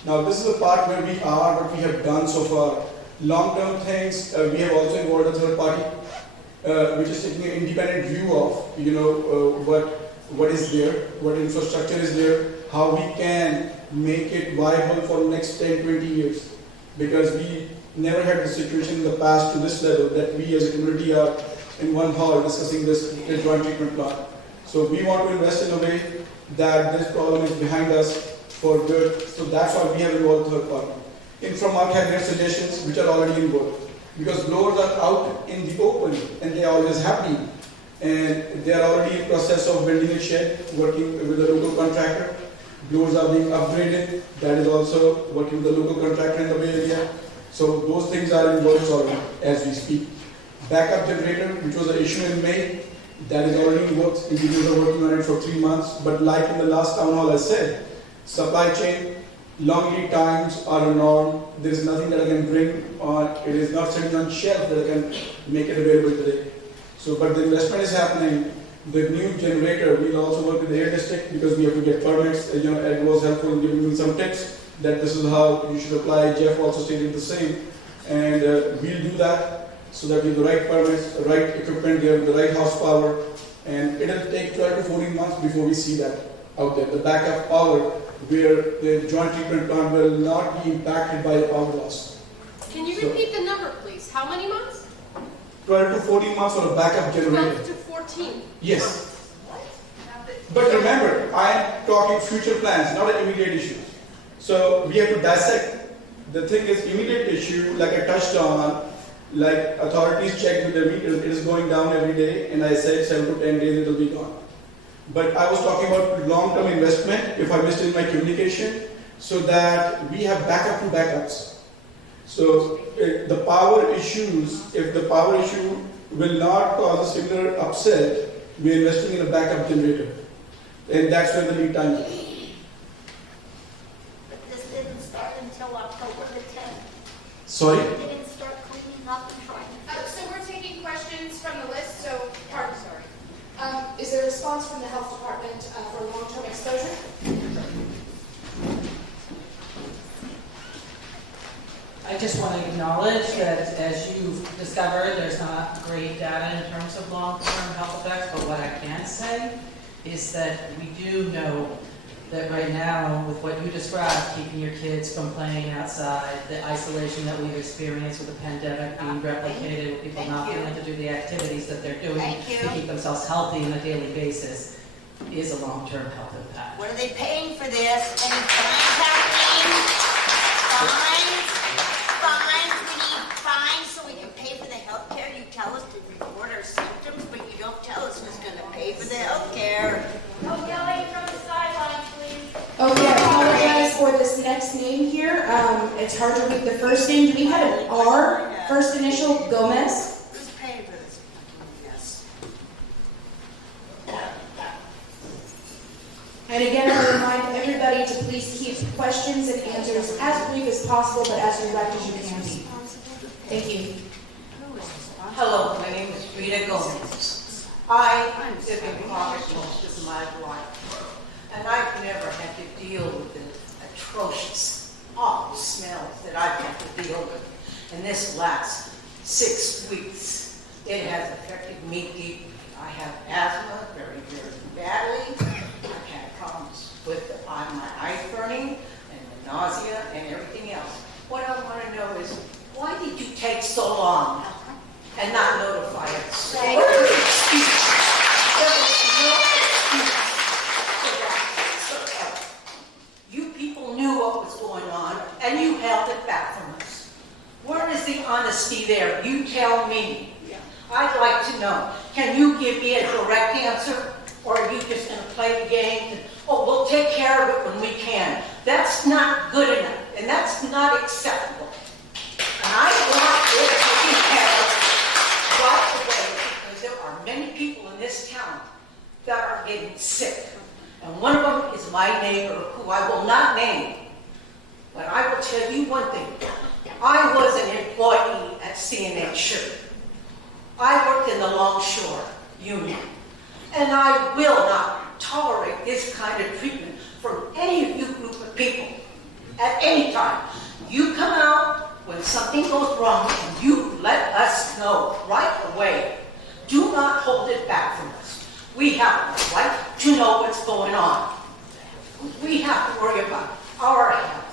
Now this is the part where we are, what we have done so far. Long-term things, we have also involved a third party, which is taking an independent view of, what is there, what infrastructure is there, how we can make it viable for the next 10, 20 years. Because we never had the situation in the past to this level that we as a community are in one hall discussing this joint treatment plant. So we want to invest in a way that this problem is behind us for good. So that's why we have involved third party. Inframark have their suggestions which are already in work. Because blowers are out in the open, and they always have been. And they are already in process of building a shed, working with a local contractor. Blowers are being upgraded. That is also working with the local contractor in the Bay Area. So those things are in works already as we speak. Backup generator, which was an issue in May, that is already in works. Engineers are working on it for 3 months. But like in the last town hall I said, supply chain long lead times are a norm. There is nothing that I can bring on. It is not sitting on shelf that I can make it available today. So, but the investment is happening. The new generator, we'll also work with the air district because we have to get permits. Ed was helpful in giving me some tips that this is how you should apply. Jeff also stated the same. And we'll do that so that we have the right permits, the right equipment, the right horsepower. And it'll take 12 to 14 months before we see that out there. The backup power where the joint treatment plant will not be impacted by the power loss. Can you repeat the number, please? How many months? 12 to 14 months for a backup 12 generator. to 14. Yes. But remember, I am talking future plans, not an immediate issue. So we have to dissect. The thing is, immediate issue, like I touched on, like authorities check with their meters, it is going down every day, and I said 7 to 10 days it will be gone. But I was talking about long-term investment, if I missed in my communication, so that we have backup to backups. So the power issues, if the power issue will not cause a similar upset, we are investing in a backup generator. And that's where the lead time is. But this didn't start until October the 10th. Sorry? It didn't start cleaning up and trying to... So we're taking questions from the list, so, pardon, sorry. Is there a response from the health department for long-term exposure? I just want to acknowledge that as you've discovered, there's not great data in terms of long-term health effects, but what I can say is that we do know that right now, with what you described, keeping your kids from playing outside, the isolation that we've experienced with the pandemic being replicated, with people not being able to do the activities that they're doing to keep themselves healthy on a daily basis, is a long-term health impact. What are they paying for this? Any fines happening? Fines? Fines? We need fines so we can pay for the health care. You tell us to report our symptoms, but you don't tell us who's going to pay for the health care. No yelling from the sidelines, please. Okay, I apologize for this next name here. It's hard to read the first name. Do we have an R, first initial, Gomez? Who's paying for this? Yes. And again, I would remind everybody to please keep questions and answers as brief as possible, but as direct as you can be. Thank you. Hello, my name is Rita Gomez. I live in Crockett most of my life, and I've never had to deal with the atrocious, awful smells that I've had to deal with in this last 6 weeks. It has affected me deeply. I have asthma very, very badly. I've had problems with my eyes burning and the nausea and everything else. What I want to know is, why did you take so long and not notify us? What was the excuse? There was no excuse for that. So, you people knew what was going on, and you held it back from us. Where is the honesty there? You tell me. I'd like to know. Can you give me a direct answer, or are you just going to play the game? And, oh, we'll take care of it when we can. That's not good enough, and that's not acceptable. And I want it taken care of right away, because there are many people in this town that are getting sick. And one of them is my neighbor, who I will not name. But I will tell you one thing. I was an employee at CNH. I worked in the Longshore Union. And I will not tolerate this kind of treatment from any of you group of people at any time. You come out when something goes wrong and you let us know right away. Do not hold it back from us. We have the right to know what's going on. We have to worry about our health.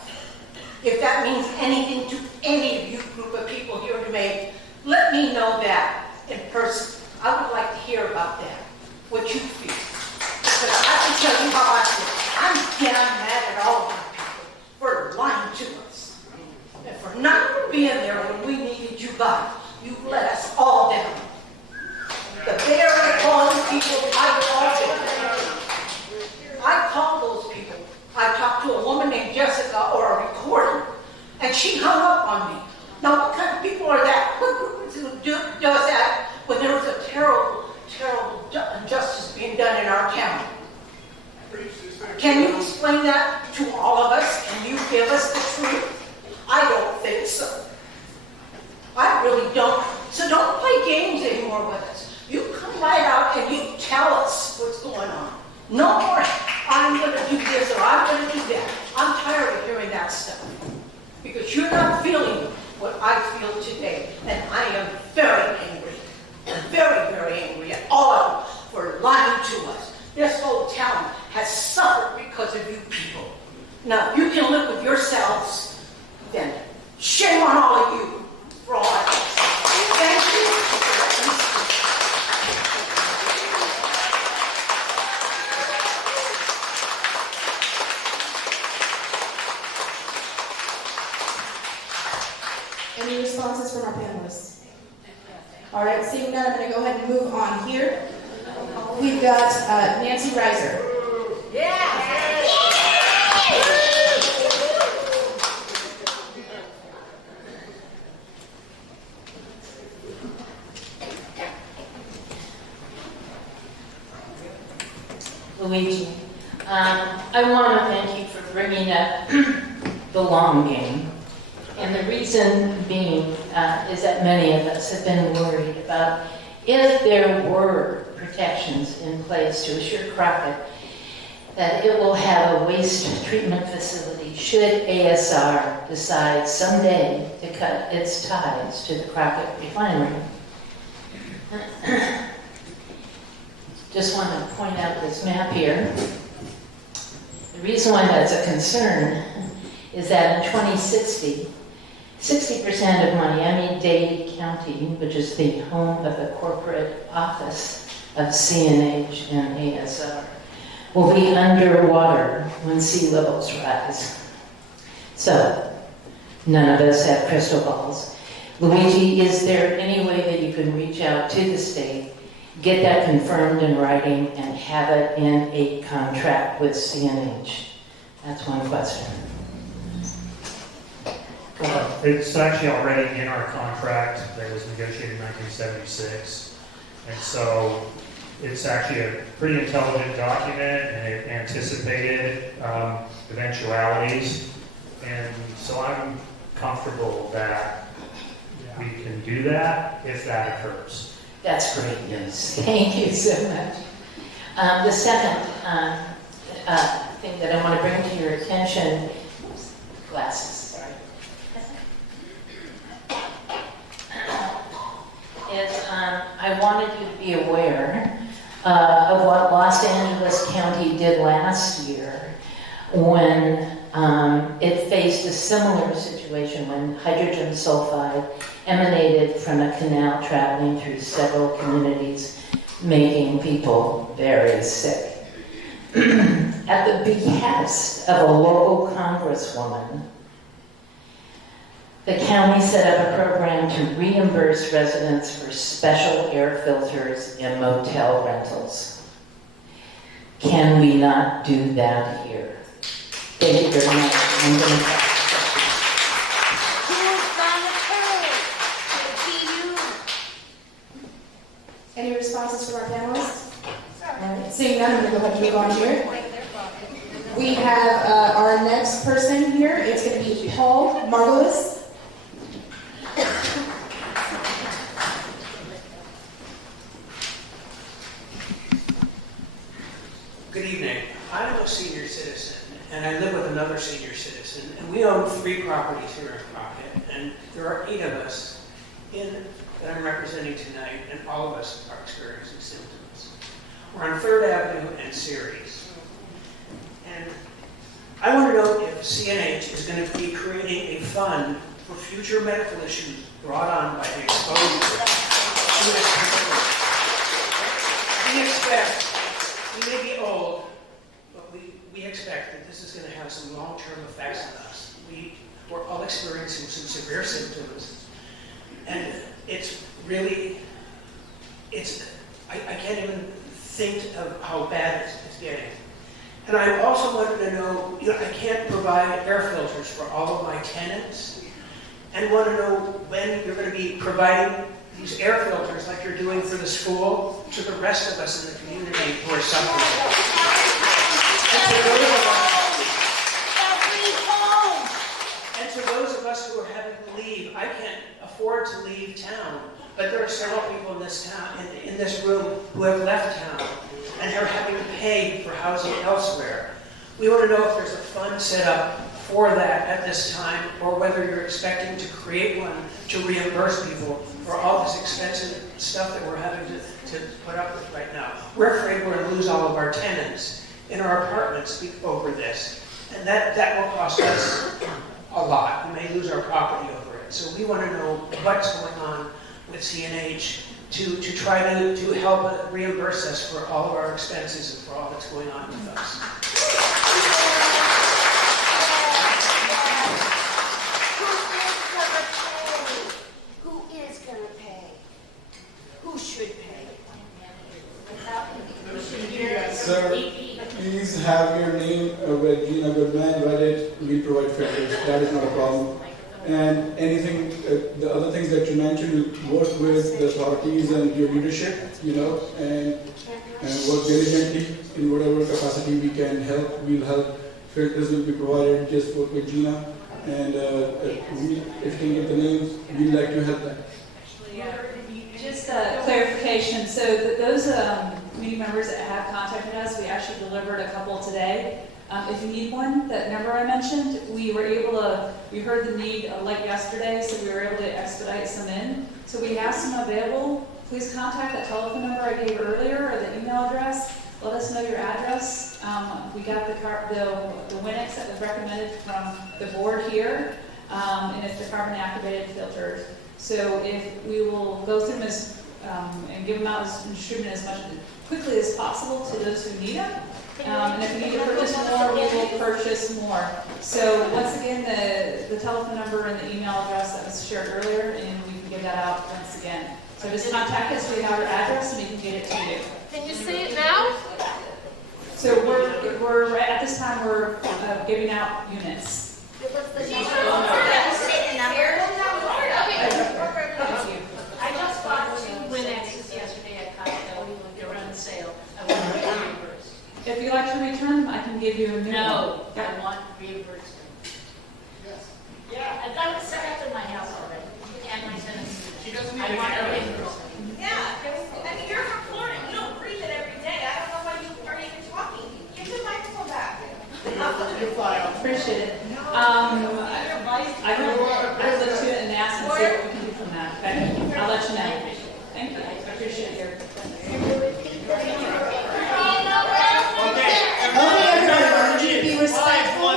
If that means anything to any of you group of people here today, let me know that in person. I would like to hear about that, what you feel. Because I can tell you how I feel. I'm damn mad at all of you people for lying to us. And for not being there when we needed you guys. You let us all down. The very calling people I called them. I called those people. I talked to a woman named Jessica, or a recording, and she hung up on me. Now, what kind of people are that? What group does that when there was a terrible, terrible injustice being done in our county? Can you explain that to all of us? Can you give us the truth? I don't think so. I really don't. So don't play games anymore with us. You come right out and you tell us what's going on. No more, I'm going to do this or I'm going to do that. I'm tired of hearing that stuff. Because you're not feeling what I feel today. And I am very angry. Very, very angry at all of you for lying to us. This whole town has suffered because of you people. Now, if you can live with yourselves, then shame on all of you for all I can. Thank you. Any responses from our panelists? All right, seeing none, I'm going to go ahead and move on here. We've got Nancy Reiser. Luigi, I want to thank you for bringing up the long game. And the reason being is that many of us have been worried about if there were protections in place to assure Crockett that it will have a waste treatment facility should ASR decide someday to cut its ties to the Crockett refinery. Just want to point out this map here. The reason why that's a concern is that in 2060, 60% of Miami-Dade County, which is the home of the corporate office of CNH and ASR, will be underwater when sea levels rise. So, none of us have crystal balls. Luigi, is there any way that you can reach out to the state, get that confirmed in writing, and have it in a contract with CNH? That's one question. It's actually already in our contract that was negotiated in 1976. And so it's actually a pretty intelligent document, and it anticipated eventualities. And so I'm comfortable that we can do that if that occurs. That's great news. Thank you so much. The second thing that I want to bring to your attention, glasses, sorry, is I wanted you to be aware of what Los Angeles County did last year when it faced a similar situation when hydrogen sulfide emanated from a canal traveling through several communities, making people very sick. At the behest of a local congresswoman, the county set up a program to reimburse residents for special air filters in motel rentals. Can we not do that here? Thank you very much. I'm going to Any responses from our panelists? All right, seeing none, I'm going to go ahead and move on here. We have our next person here. It's going to be Paul Margolis. Good evening. I'm a senior citizen, and I live with another senior citizen, and we own 3 properties here in Crockett, and there are 8 of us that I'm representing tonight, and all of us are experiencing symptoms. We're on 3rd Avenue and Ceres. And I want to know if CNH is going to be creating a fund for future medical issues brought on by the exposure to this chemical. We expect, we may be old, but we expect that this is going to have some long-term effects on us. We're all experiencing some severe symptoms, and it's really, I can't even think of how bad it's getting. And I also wanted to know, I can't provide air filters for all of my tenants, and want to know when you're going to be providing these air filters like you're doing for the school to the rest of us in the community who are suffering. Every home. to leave. I can't afford to leave town, but there are several people in this town, in this room, who have left town and are having to pay for housing elsewhere. We want to know if there's a fund set up for that at this time, or whether you're expecting to create one to reimburse people for all this expensive stuff that we're having to put up with right now. We're afraid we're going to lose all of our tenants in our apartments over this, and that will cost us a lot. We may lose our property over it. So we want to know what's going on with CNH to try to help reimburse us for all of our expenses and for all that's going on with us. Who is going to pay? Who should pay? Sir, please have your name with Gina Goodman, write it, we provide filters, that is not a problem. And anything, the other things that you mentioned, you work with the authorities and your leadership, and work diligently in whatever capacity we can help, we'll help. Filters will be provided, just work with Gina, and if you can get the names, we'd like to help them. Just a clarification, so those community members that have contacted us, we actually delivered a couple today. If you need one, that number I mentioned, we heard the need late yesterday, so we were able to expedite some in. So we have some available. Please contact that telephone number I gave earlier or the email address. Let us know your address. We got the Winix that was recommended from the board here, and it's the carbon activated filters. So if we will go through them and give them out and distribute as much quickly as possible to those who need them. And if we need to purchase more, we will purchase more. So once again, the telephone number and the email address that was shared earlier, and we can give that out once again. So just contact us, we have our address, and we can get it to you. Can you say it now? So we're at this time, we're giving out units. I just bought 2 Winexes yesterday at Costco. They're on sale. I want to reimburse. If you'd like to return them, I can give you a new one. No, I want reimbursement. Yes. Yeah, I've got it set up in my house already. And my tenants. She doesn't need I want a reimbursement. Yeah, I mean, you're from Florida. You don't breathe it every day. I don't know why you are even talking. Give the microphone back. Appreciate it. I will look to it and ask and see what we can do from that, okay? I'll let you know. Thank you. I appreciate your. Okay, everybody, be respectful.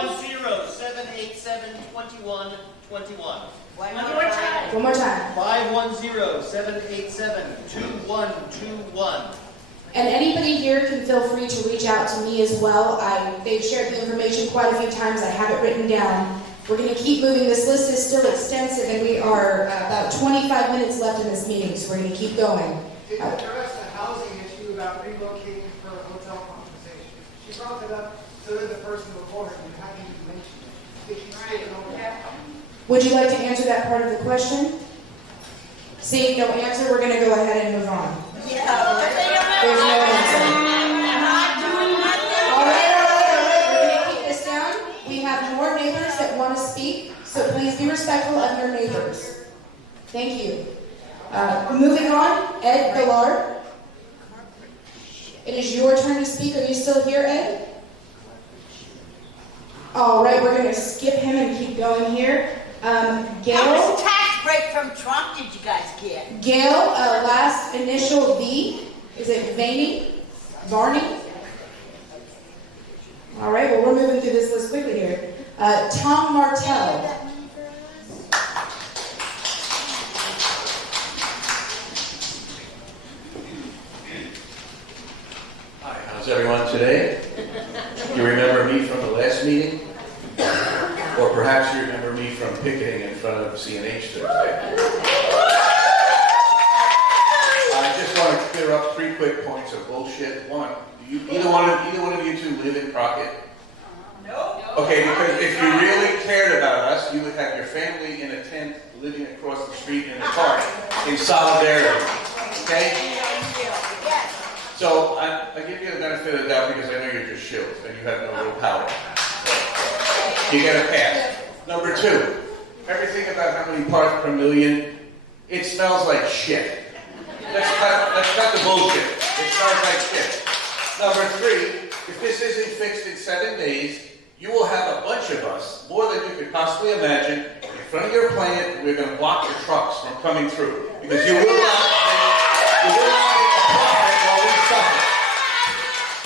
510-787-2121. One more time. 510-787-2121. And anybody here can feel free to reach out to me as well. They've shared the information quite a few times. I have it written down. We're going to keep moving. This list is still extensive, and we are about 25 minutes left in this meeting, so we're going to keep going. Did you address the housing issue about relocating for hotel compensation? She brought it up so that the person before her, you hadn't even mentioned it. Did she say it over that? Would you like to answer that part of the question? Seeing no answer, we're going to go ahead and move on. There's no answer. All right. We're going to keep this down. We have more neighbors that want to speak, so please be respectful of your neighbors. Thank you. Moving on, Ed Gillard. It is your turn to speak. Are you still here, Ed? All right, we're going to skip him and keep going here. Gail. How much tax break from Trump did you guys get? Gail, last initial V. Is it Vaney? Varney? All right, well, we're moving through this list quickly here. Tom Martell. Hi, how's everyone today? You remember me from the last meeting? Or perhaps you remember me from picketing in front of CNH Thursday. I just want to clear up 3 quick points of bullshit. One, either one of you two live in Crockett? No. Okay, because if you really cared about us, you would have your family in a tent living across the street in the park in solidarity. Okay? So I give you the benefit of the doubt because I know you're just shills and you have no real power. You get a pass. Number 2, everything about how many parts per million, it smells like shit. Let's cut the bullshit. It smells like shit. Number 3, if this isn't fixed in 7 days, you will have a bunch of us, more than you could possibly imagine, in front of your plant. We're going to block the trucks from coming through because you will not make a profit while we suffer.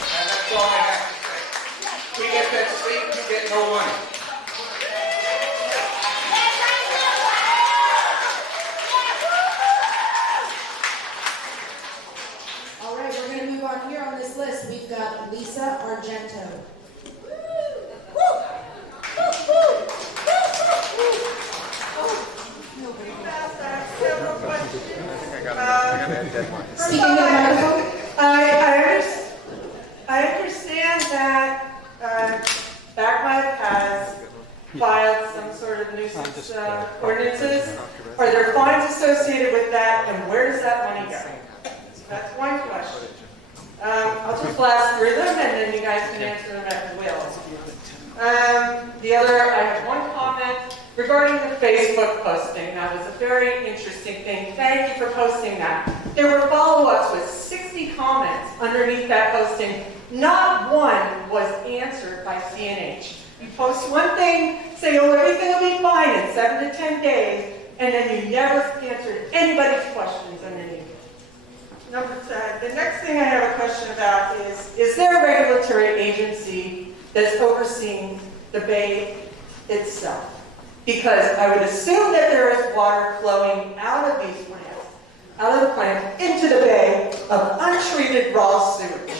And that's all I have to say. We get that sleep, you get no money. All right, we're gonna move on here on this list. We've got Lisa Argento. Speaking of the microphone. I understand that Backlight has filed some sort of nuisance ordinances. Are there fines associated with that, and where does that money go? That's one question. I'll just blast through them, and then you guys can answer them at will. I have one comment regarding the Facebook posting. That was a very interesting thing. Thank you for posting that. There were follow-ups with 60 comments underneath that posting. Not one was answered by CNH. You post one thing, say, oh, everything will be fine in 7 to 10 days, and then you never answered anybody's questions underneath it. The next thing I have a question about is there a regulatory agency that's overseeing the bay itself? Because I would assume that there is water flowing out of these plants, out of the plant, into the bay of untreated raw sewage.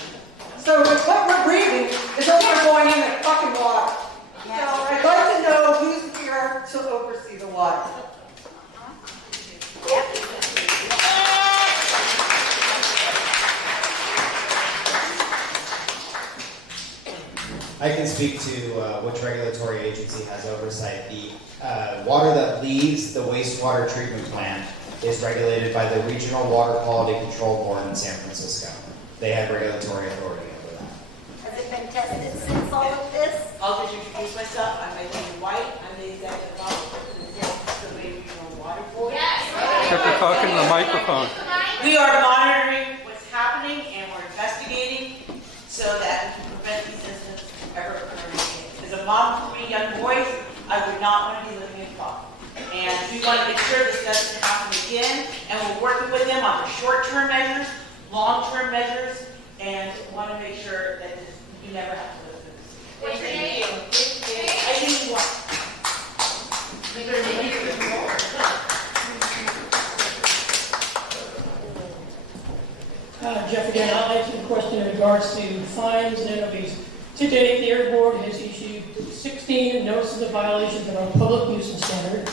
So what we're breathing is what we're going in the fucking water. So I'd like to know who's here to oversee the water. I can speak to which regulatory agency has oversight. The water that leaves the wastewater treatment plant is regulated by the Regional Water Quality Control Board in San Francisco. They have regulatory authority over that. Has it been tested since all of this? I'll just introduce myself. I'm Eileen White. I'm the executive officer for the San Francisco Bay Regional Water Board. Have to talk into the microphone. We are monitoring what's happening and we're investigating so that we can prevent these incidents from ever occurring again. As a mom of 3 young boys, I would not want to be living in Crockett. And we want to make sure this doesn't happen again, and we're working with them on the short-term measures, long-term measures, and want to make sure that you never have to live through this. What's your name? Eileen White. Jeff again, I'll answer the question in regards to fines and NOVs. To date, the Air Board has issued 16 notices of violations of our public nuisance standard.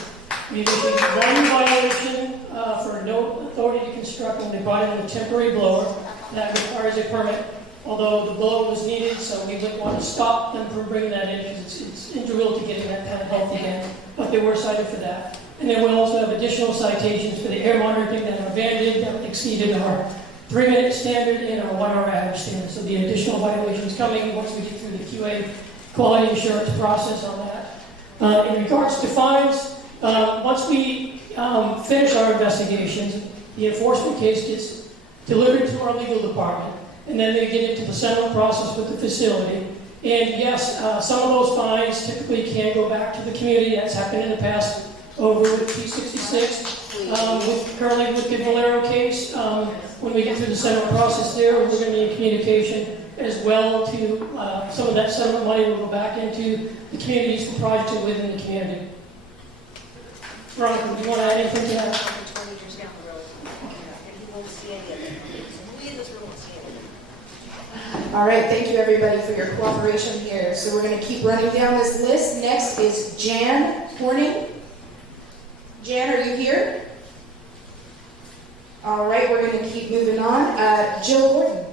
We've issued 1 violation for no authority to construct when they brought in a temporary blower. That requires a permit, although the blower was needed, so we wouldn't want to stop them from bringing that in because it's integral to getting that kind of health again. But they were cited for that. And then we'll also have additional citations for the air monitoring that our van did that exceeded our 3-minute standard and our 1-hour average standard. So the additional violations coming once we get through the QA quality assurance process on that. In regards to fines, once we finish our investigations, the enforcement case gets delivered to our legal department, and then they get into the settlement process with the facility. And yes, some of those fines typically can go back to the community. That's happened in the past over with P66. Currently with the Valero case, when we get through the settlement process there, we're going to be in communication as well to some of that settlement money will go back into the communities for projects within the community. Veronica, do you want to add anything to that? 20 years down the road, and you won't see any of it. We in this room won't see any of it. All right, thank you everybody for your cooperation here. So we're going to keep running down this list. Next is Jan Horning. Jan, are you here? All right, we're going to keep moving on. Jill Gordon.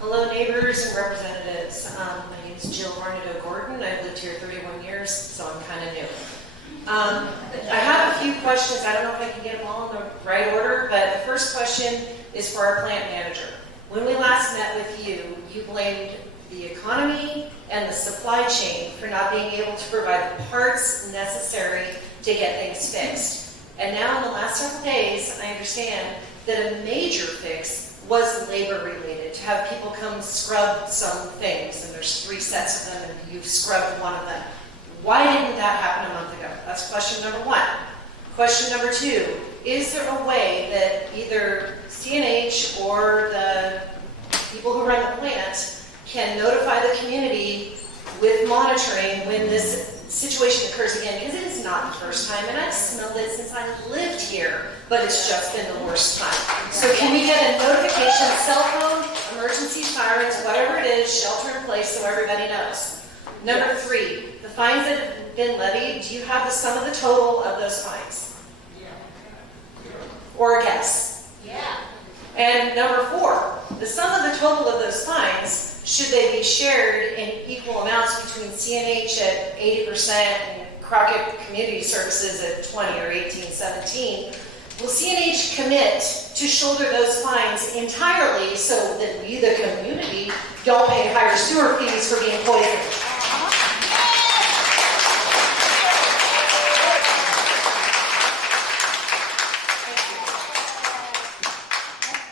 Hello, neighbors and representatives. My name is Jill Gordon. I've lived here 31 years, so I'm kind of new. I have a few questions. I don't know if I can get them all in the right order, but the first question is for our plant manager. When we last met with you, you blamed the economy and the supply chain for not being able to provide the parts necessary to get things fixed. And now in the last several days, I understand that a major fix was labor related, to have people come scrub some things, and there's 3 sets of them, and you've scrubbed one of them. Why didn't that happen a month ago? That's question number 1. Question number 2, is there a way that either CNH or the people who run the plant can notify the community with monitoring when this situation occurs again? Because it is not the first time, and I've smelled it since I lived here, but it's just been the worst time. So can we get a notification, cell phone, emergency sirens, whatever it is, shelter in place so everybody knows? Number 3, the fines that have been levied, do you have the sum of the total of those fines? Yeah. Or a guess? Yeah. And number 4, the sum of the total of those fines, should they be shared in equal amounts between CNH at 80% and Crockett Community Services at 20 or 18, 17, will CNH commit to shoulder those fines entirely so that we, the community, don't pay higher sewer fees for being poisoned?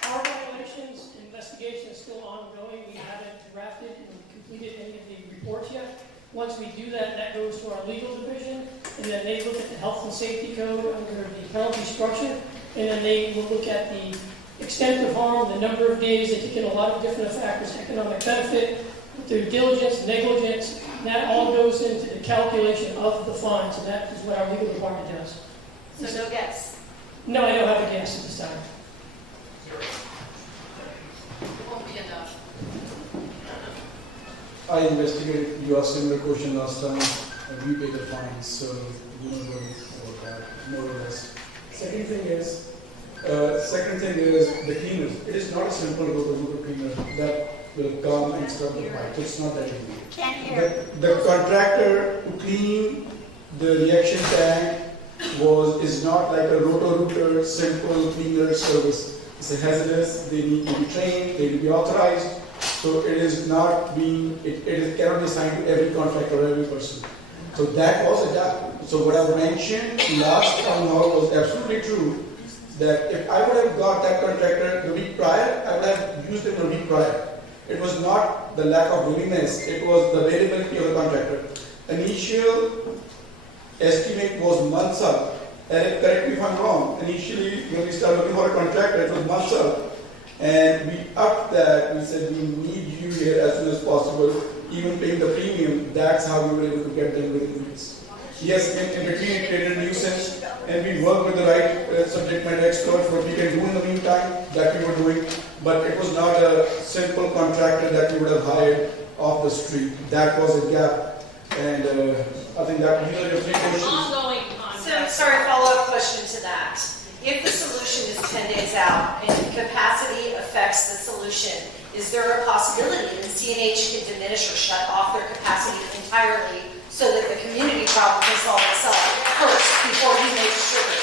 Our violations investigation is still ongoing. We haven't drafted and completed any of the reports yet. Once we do that, that goes to our legal division, and then they look at the health and safety code under the penalty structure, and then they will look at the extent of harm, the number of days. They take in a lot of different factors, economic benefit, due diligence, negligence. That all goes into the calculation of the fines, and that is what our legal department does. So no guess? No, I don't have a guess at this time. It won't be enough. I investigated your similar question last time, and we paid the fines, so you know about that, more or less. Second thing is the cleaners. It is not a simple rotor cleaner that will come and scrub the pipe. It's not that easy. Can't hear. The contractor who cleaned the reaction tank is not like a rotor simple cleaner service. It's a hazardous. They need to be trained. They need to be authorized. So it is not being. It cannot be assigned to every contractor or every person. So that was a gap. So what I mentioned last town hall was absolutely true. That if I would have got that contractor the week prior, I would have used him the week prior. It was not the lack of willingness, it was the availability of the contractor. Initial estimate was months out. Eric, correct me if I'm wrong. Initially, when we started looking for a contractor, it was months out. And we upped that. We said, we need you here as soon as possible, even paying the premium. That's how we were able to get them within weeks. Yes, in between it created a nuisance, and we worked with the right subject matter experts, what we can do in the meantime, that we were doing. But it was not a simple contractor that we would have hired off the street. That was a gap. And I think that these are your 3 questions. Ongoing So, contract. sorry, follow-up question to that. If the solution is 10 days out and capacity affects the solution, is there a possibility that CNH can diminish or shut off their capacity entirely so that the community problem can solve itself first before we make sugar?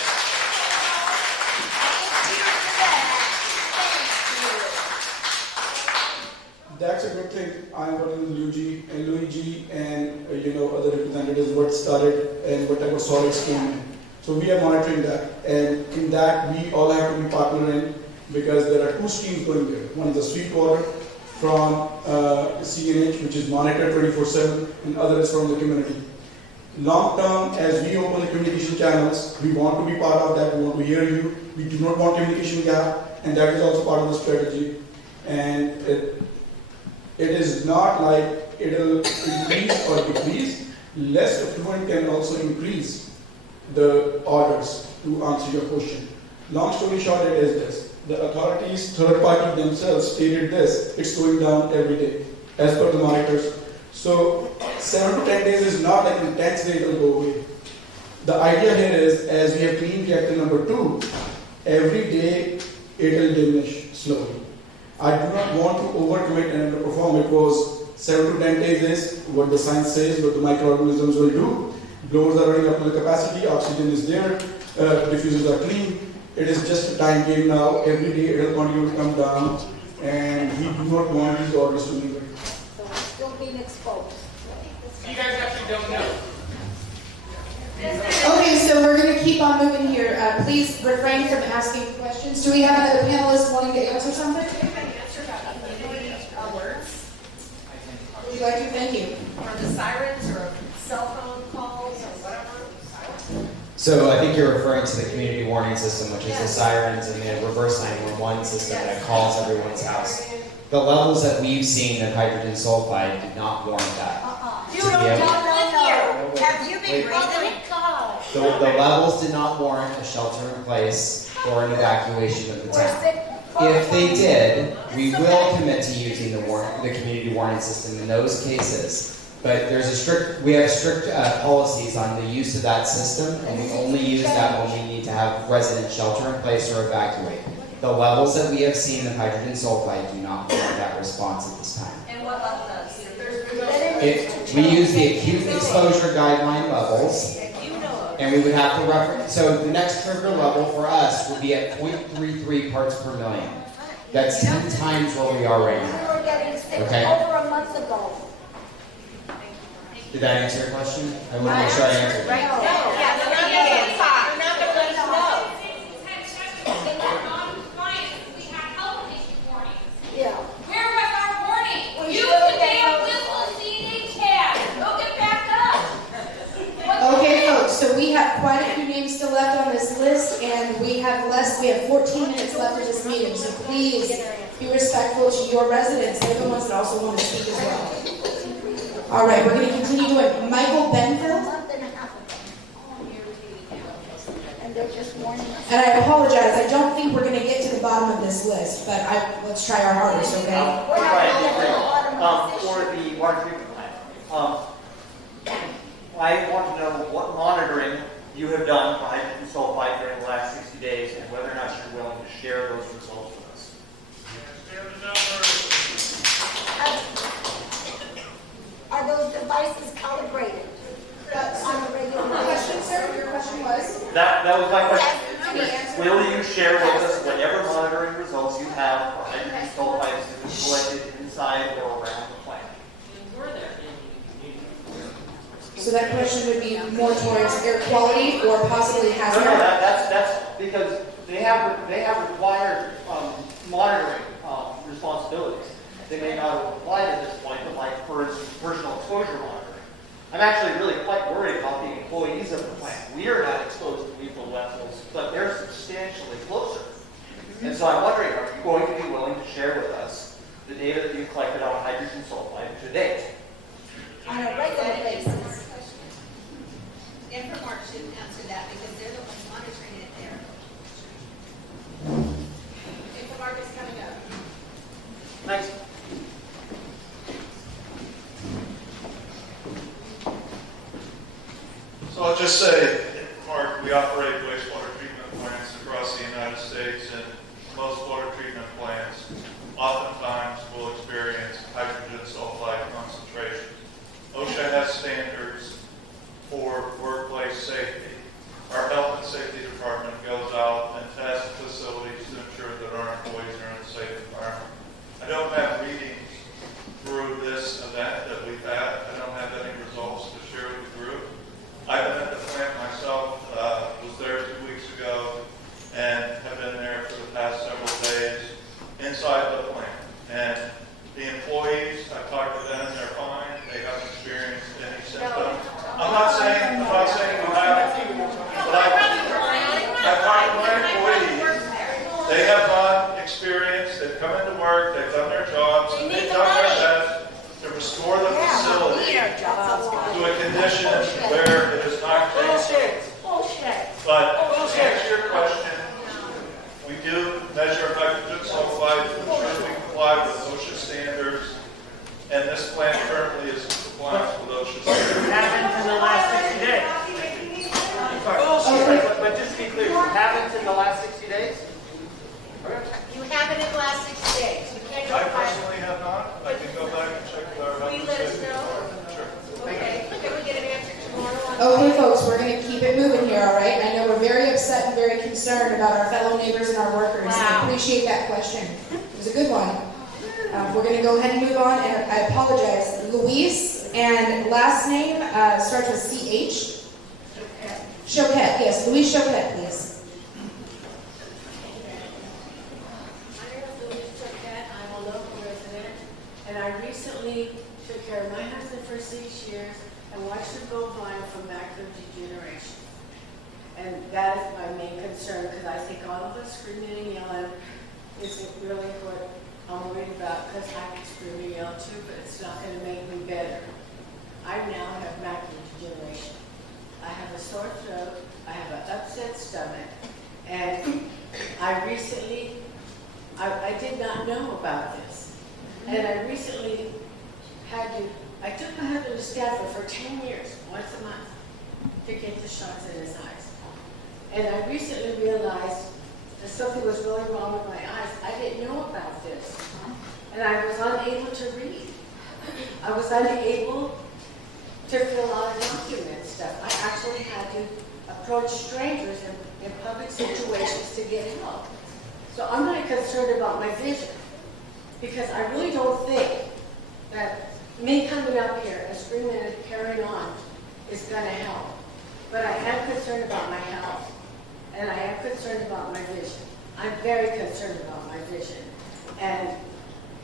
That's a good thing. I'm working with Luigi and other representatives what started and whatever solids came in. So we are monitoring that, and in that we all have to be partnering because there are 2 streams going there. One is the sweet water from CNH, which is monitored 24/7, and other is from the community. Long term, as we open the communication channels, we want to be part of that. We want to hear you. We do not want communication gap, and that is also part of the strategy. And it is not like it will increase or decrease. Less affluent can also increase the orders, to answer your question. Long story short, it is this. The authorities, third party themselves stated this. It's going down every day, as per the monitors. So 7 to 10 days is not like in 10th day it will go away. The idea here is, as we have clean reactor number 2, every day it will diminish slowly. I do not want to overcommit and underperform because 7 to 10 days is what the science says, what the microorganisms will do. Blowers are running up to the capacity, oxygen is there, diffusers are clean. It is just a time game now. Every day it will continue to come down, and we do not want these orders to leave. So we'll still be in exposed. You guys actually don't know. Okay, so we're going to keep on moving here. Please refrain from asking questions. Do we have another panelist wanting to answer something? Words, Would you like to? Thank you. or the sirens, or cell phone calls, or whatever. So I think you're referring to the community warning system, which is the sirens and the reverse 911 system that calls everyone's house. The levels that we've seen of hydrogen sulfide do not warrant that. You To be don't able- know. Have you been Wait. breathing? The levels did not warrant a shelter in place or an evacuation of the town. If they did, we will commit to using the community warning system in those cases. But we have strict policies on the use of that system, and we only use that when we need to have resident shelter in place or evacuate. The levels that we have seen of hydrogen sulfide do not warrant that response at this time. And what level does? We use the acute exposure guideline levels, and we would have to reference, so the next trigger level for us would be at 0.33 parts per million. That's 10 times where we are right We now. were getting sick Okay. over a month ago. Did that answer your question? I want to make sure I answered it. Right now. Yeah, they're not gonna let us know. Yeah. Where was our warning? We You should've the damn been whistle CNH had. Go get back up. Okay, folks, so we have quite a few names still left on this list, and we have 14 minutes left of this meeting, so please be respectful to your residents. They're the ones that also want to speak as well. All right, we're going to continue going. Michael Benfield. Month and a half ago. And they're just warning us. And I apologize, I don't think we're going to get to the bottom of this list, but let's try our hardest, okay? We're not gonna get to the bottom of this For issue. the water treatment plant, I want to know what monitoring you have done for hydrogen sulfide during the last 60 days and whether or not you're willing to share those results with us. Are those devices calibrated? On a regular Question, basis? sir, your question was? That was my question. Yes. Will you share with us whatever monitoring results you have for hydrogen sulfide that was collected inside or around the plant? So that question would be more towards air quality or possibly hazard? No, that's because they have required monitoring responsibilities. They may not have applied at this point, but like for instance, personal exposure monitoring. I'm actually really quite worried about the employees of the plant. We are not exposed to lethal levels, but they're substantially closer. And so I'm wondering, are you going to be willing to share with us the data that you've collected on hydrogen sulfide to date? On a regular basis. Infomark should answer that because they're the ones monitoring it there. Infomark is coming up. Thanks. So I'll just say, Mark, we operate wastewater treatment plants across the United States, and most water treatment plants oftentimes will experience hydrogen sulfide concentration. OSHA has standards for workplace safety. Our health and safety department goes out and tests facilities to ensure that our employees are in a safe environment. I don't have readings through this event that we've had. I don't have any results to share with the group. I've been at the plant myself, was there 2 weeks ago, and have been there for the past several days inside the plant. And the employees, I've talked to them, they're fine. They haven't experienced any symptoms. I'm not saying you haven't, but I've talked to my employees. They have not experienced, they've come into work, they've done their jobs, they've done their best to restore the facility to a condition where it is not dangerous. But to answer your question, we do measure hydrogen sulfide to ensure we comply with OSHA standards, and this plant currently is in compliance with OSHA standards. What happened in the last 60 days? But just to be clear, what happened in the last 60 days? You haven't in the last 60 days. You can't go I back. personally have not. I can go back and check with our health Will you and let us safety know? department. Sure. Okay, can we get an answer tomorrow? Okay, folks, we're going to keep it moving here, all right? I know we're very upset and very concerned about our fellow neighbors and our workers. I appreciate that question. It was a good one. We're going to go ahead and move on, and I apologize. Luis, and last name starts with CH. Choquette, yes, Luis Choquette, please. My name is Louise Choquette. I'm a local resident, and I recently took care of my husband for 6 years and watched him go blind from macular degeneration. And that is my main concern, because I think all of us screaming and yelling isn't really what I'm worried about, because I can scream and yell too, but it's not going to make me better. I now have macular degeneration. I have a sore throat, I have an upset stomach, and I recently, I did not know about this. And I recently I took my husband to Stanford for 10 years, once a month, to get the shots in his eyes. And I recently realized that something was really wrong with my eyes. I didn't know about this. And I was unable to read. I was unable to fill out a document and stuff. I actually had to approach strangers in public situations to get help. So I'm not concerned about my vision, because I really don't think that me coming up here and screaming and carrying on is going to help. But I am concerned about my health, and I am concerned about my vision. I'm very concerned about my vision, and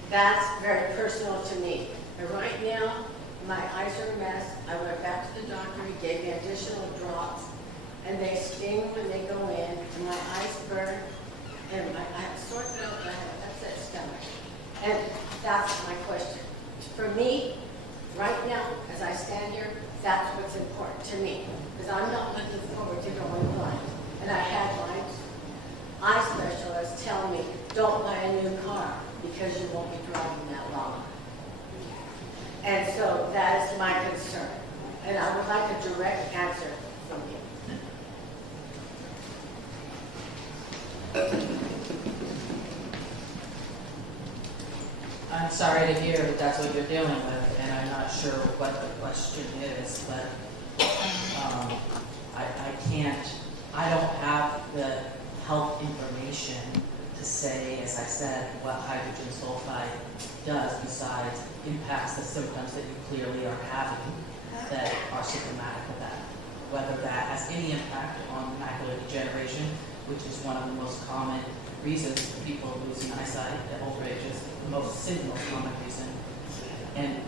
that's very personal to me. And right now, my eyes are a mess. I went back to the doctor, he gave me additional drops, and they sting when they go in, and my eyes burn, and I have a sore throat, and I have an upset stomach. And that's my question. For me, right now, as I stand here, that's what's important to me, because I'm not looking forward to going blind. And I had my eye specialist tell me, don't buy a new car, because you won't be driving that long. And so that is my concern. And I would like a direct answer from you. I'm sorry to hear that that's what you're dealing with, and I'm not sure what the question is, but I don't have the health information to say, as I said, what hydrogen sulfide does besides impacts the symptoms that you clearly are having that are symptomatic of that. Whether that has any impact on macular degeneration, which is one of the most common reasons for people losing eyesight at older ages, the single most common reason. And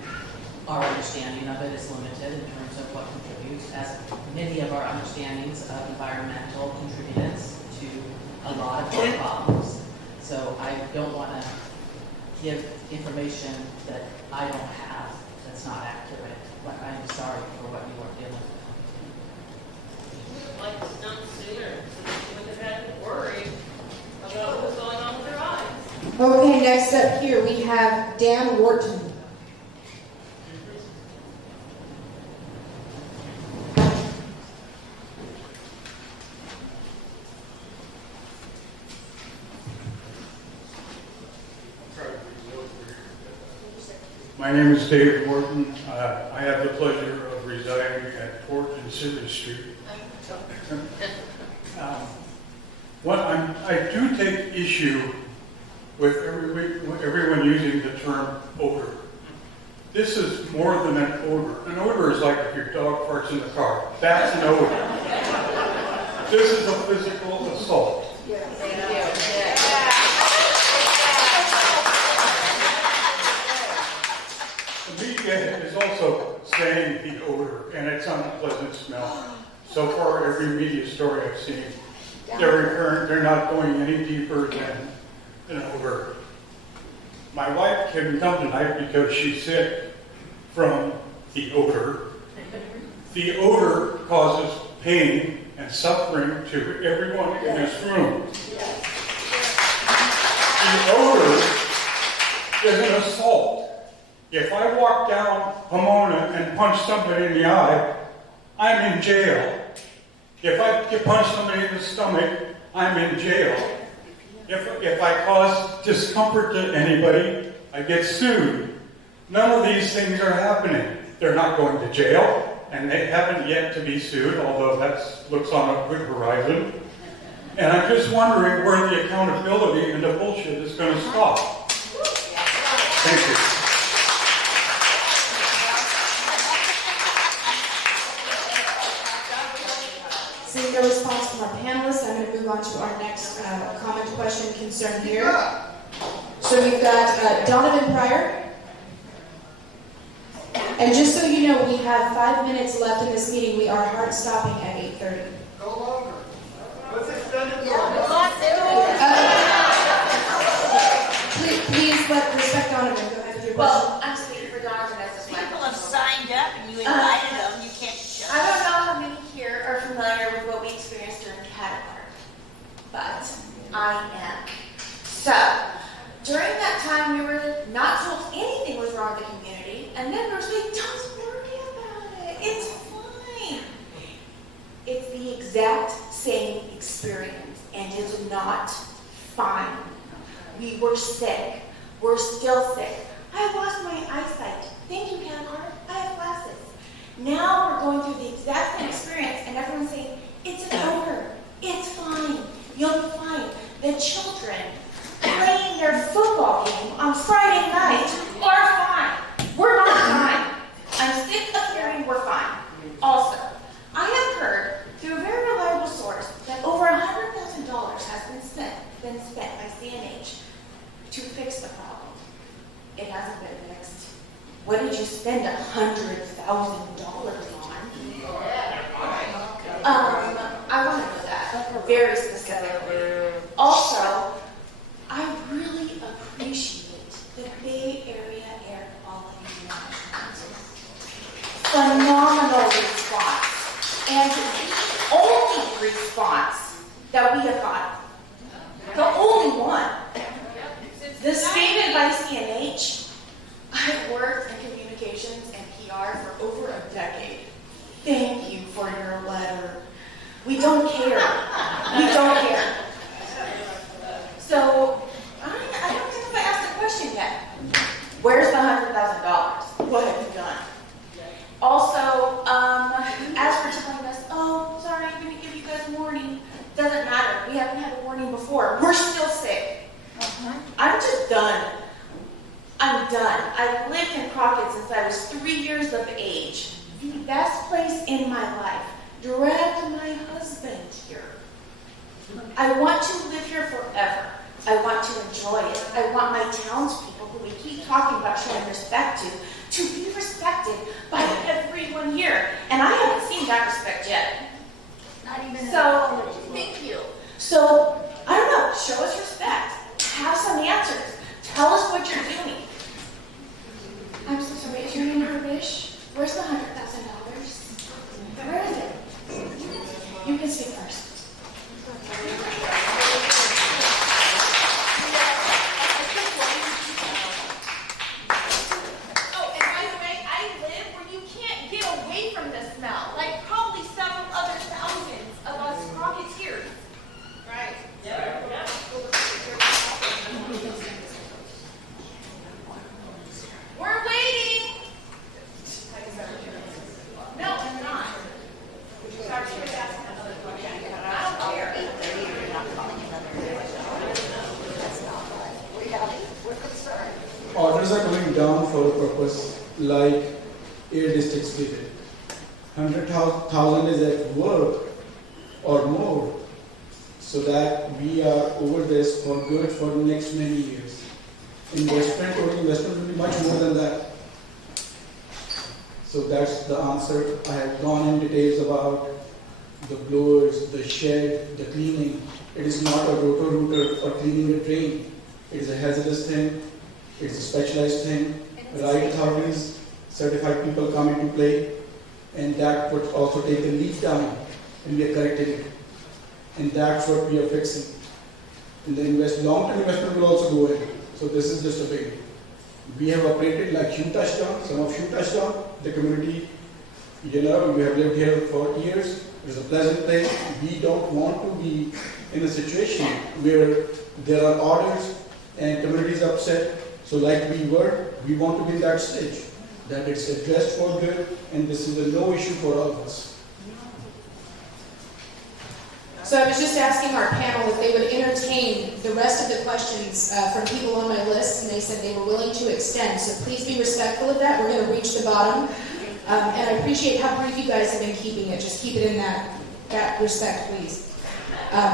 our understanding of it is limited in terms of what contributes, as many of our understandings of environmental contributors to a lot of our problems. So I don't want to give information that I don't have that's not accurate. But I'm sorry for what you are dealing with. Like it's done sooner, so that she wouldn't have had to worry about what was going on with her eyes. Okay, next up here we have Dan Wharton. My name is David Morton. I have the pleasure of residing at 4th and City Street. I do take issue with everyone using the term odor. This is more than an odor. An odor is like if your dog farts in the car. That's an odor. This is a physical assault. The media is also saying the odor, and it's an unpleasant smell. So far, every media story I've seen, they're not going any deeper than an odor. My wife couldn't come tonight because she's sick from the odor. The odor causes pain and suffering to everyone in this room. The odor is an assault. If I walk down Pomona and punch somebody in the eye, I'm in jail. If I punch somebody in the stomach, I'm in jail. If I cause discomfort to anybody, I get sued. None of these things are happening. They're not going to jail, and they haven't yet to be sued, although that looks on a good horizon. And I'm just wondering where the accountability and the bullshit is going to stop. Thank you. our panelists. I'm going to move on to our next comment, question, concern here. So we've got Donovan Pryor. And just so you know, we have 5 minutes left in this meeting. We are hard stopping at 8:30. Go longer. Let's extend it. Please respect Donovan. Go ahead with your question. Well, I'm speaking for Donovan as a People have signed up and you invited them, you can't shut I don't know how many here are familiar with what we experienced during Caterpillar, but I am. So, during that time, we were not told anything was wrong with the community, and then we're saying, don't worry about it, it's fine. It's the exact same experience, and it's not fine. We were sick. We're still sick. I lost my eyesight. Thank you, Caterpillar. I have glasses. Now we're going through the exact same experience, and everyone's saying, it's over. It's fine. You'll be fine. The children playing their football game on Friday night are fine. We're not fine. I'm sick of hearing we're fine. Also, I have heard through a very reliable source that over $100,000 has been spent by CNH to fix the problem. It hasn't been fixed. What did you spend $100,000 on? I want to know that very specifically. Also, I really appreciate the Bay Area Air Quality Management. Phenomenal response. And the only response that we have gotten, the only one, the statement by CNH, I've worked in communications and PR for over a decade. Thank you for your letter. We don't care. We don't care. So, I don't think I asked the question yet. Where's the $100,000? What have you done? Also, as for telling us, oh, sorry, I'm going to give you guys a warning. Doesn't matter. We haven't had a warning before. We're still sick. I'm just done. I'm done. I've lived in Crockett since I was 3 years of age. The best place in my life. Dragged my husband here. I want to live here forever. I want to enjoy it. I want my townspeople, who we keep talking about showing respect to be respected by everyone here. And I haven't seen that respect yet. Not even So, thank you. So, I don't know, show us respect. Have some answers. Tell us what you're doing. I'm so sorry, is your name Herbish? Where's the $100,000? Where is it? You can speak first. Oh, and by the way, I live where you can't get away from the smell, like probably several other thousands of us Crocketeers. Right. Yeah. We're waiting. No, I'm not. Sorry, she was asking another question. I don't care. Orders are coming down for a purpose like Air District stated. 100,000 is at work or more, so that we are over this for good for the next many years. Investment will be much more than that. So that's the answer. I have gone in details about the blowers, the shed, the cleaning. It is not a rotor-rooter for cleaning a drain. It is a hazardous thing. It's a specialized thing. Right authorities, certified people come into play, and that would also take the leak down, and we are correcting it. And that's what we are fixing. And the long-term investment will also go in. So this is just a big. We have operated like you touched on, some of you touched on, the community. You know, we have lived here for years. It's a pleasant place. We don't want to be in a situation where there are orders and communities upset. So like we were, we want to be in that stage, that it's addressed for good, and this is a no issue for all of us. So I was just asking our panel if they would entertain the rest of the questions from people on my list, and they said they were willing to extend. So please be respectful of that. We're going to reach the bottom. And I appreciate how brief you guys have been keeping it. Just keep it in that respect, please.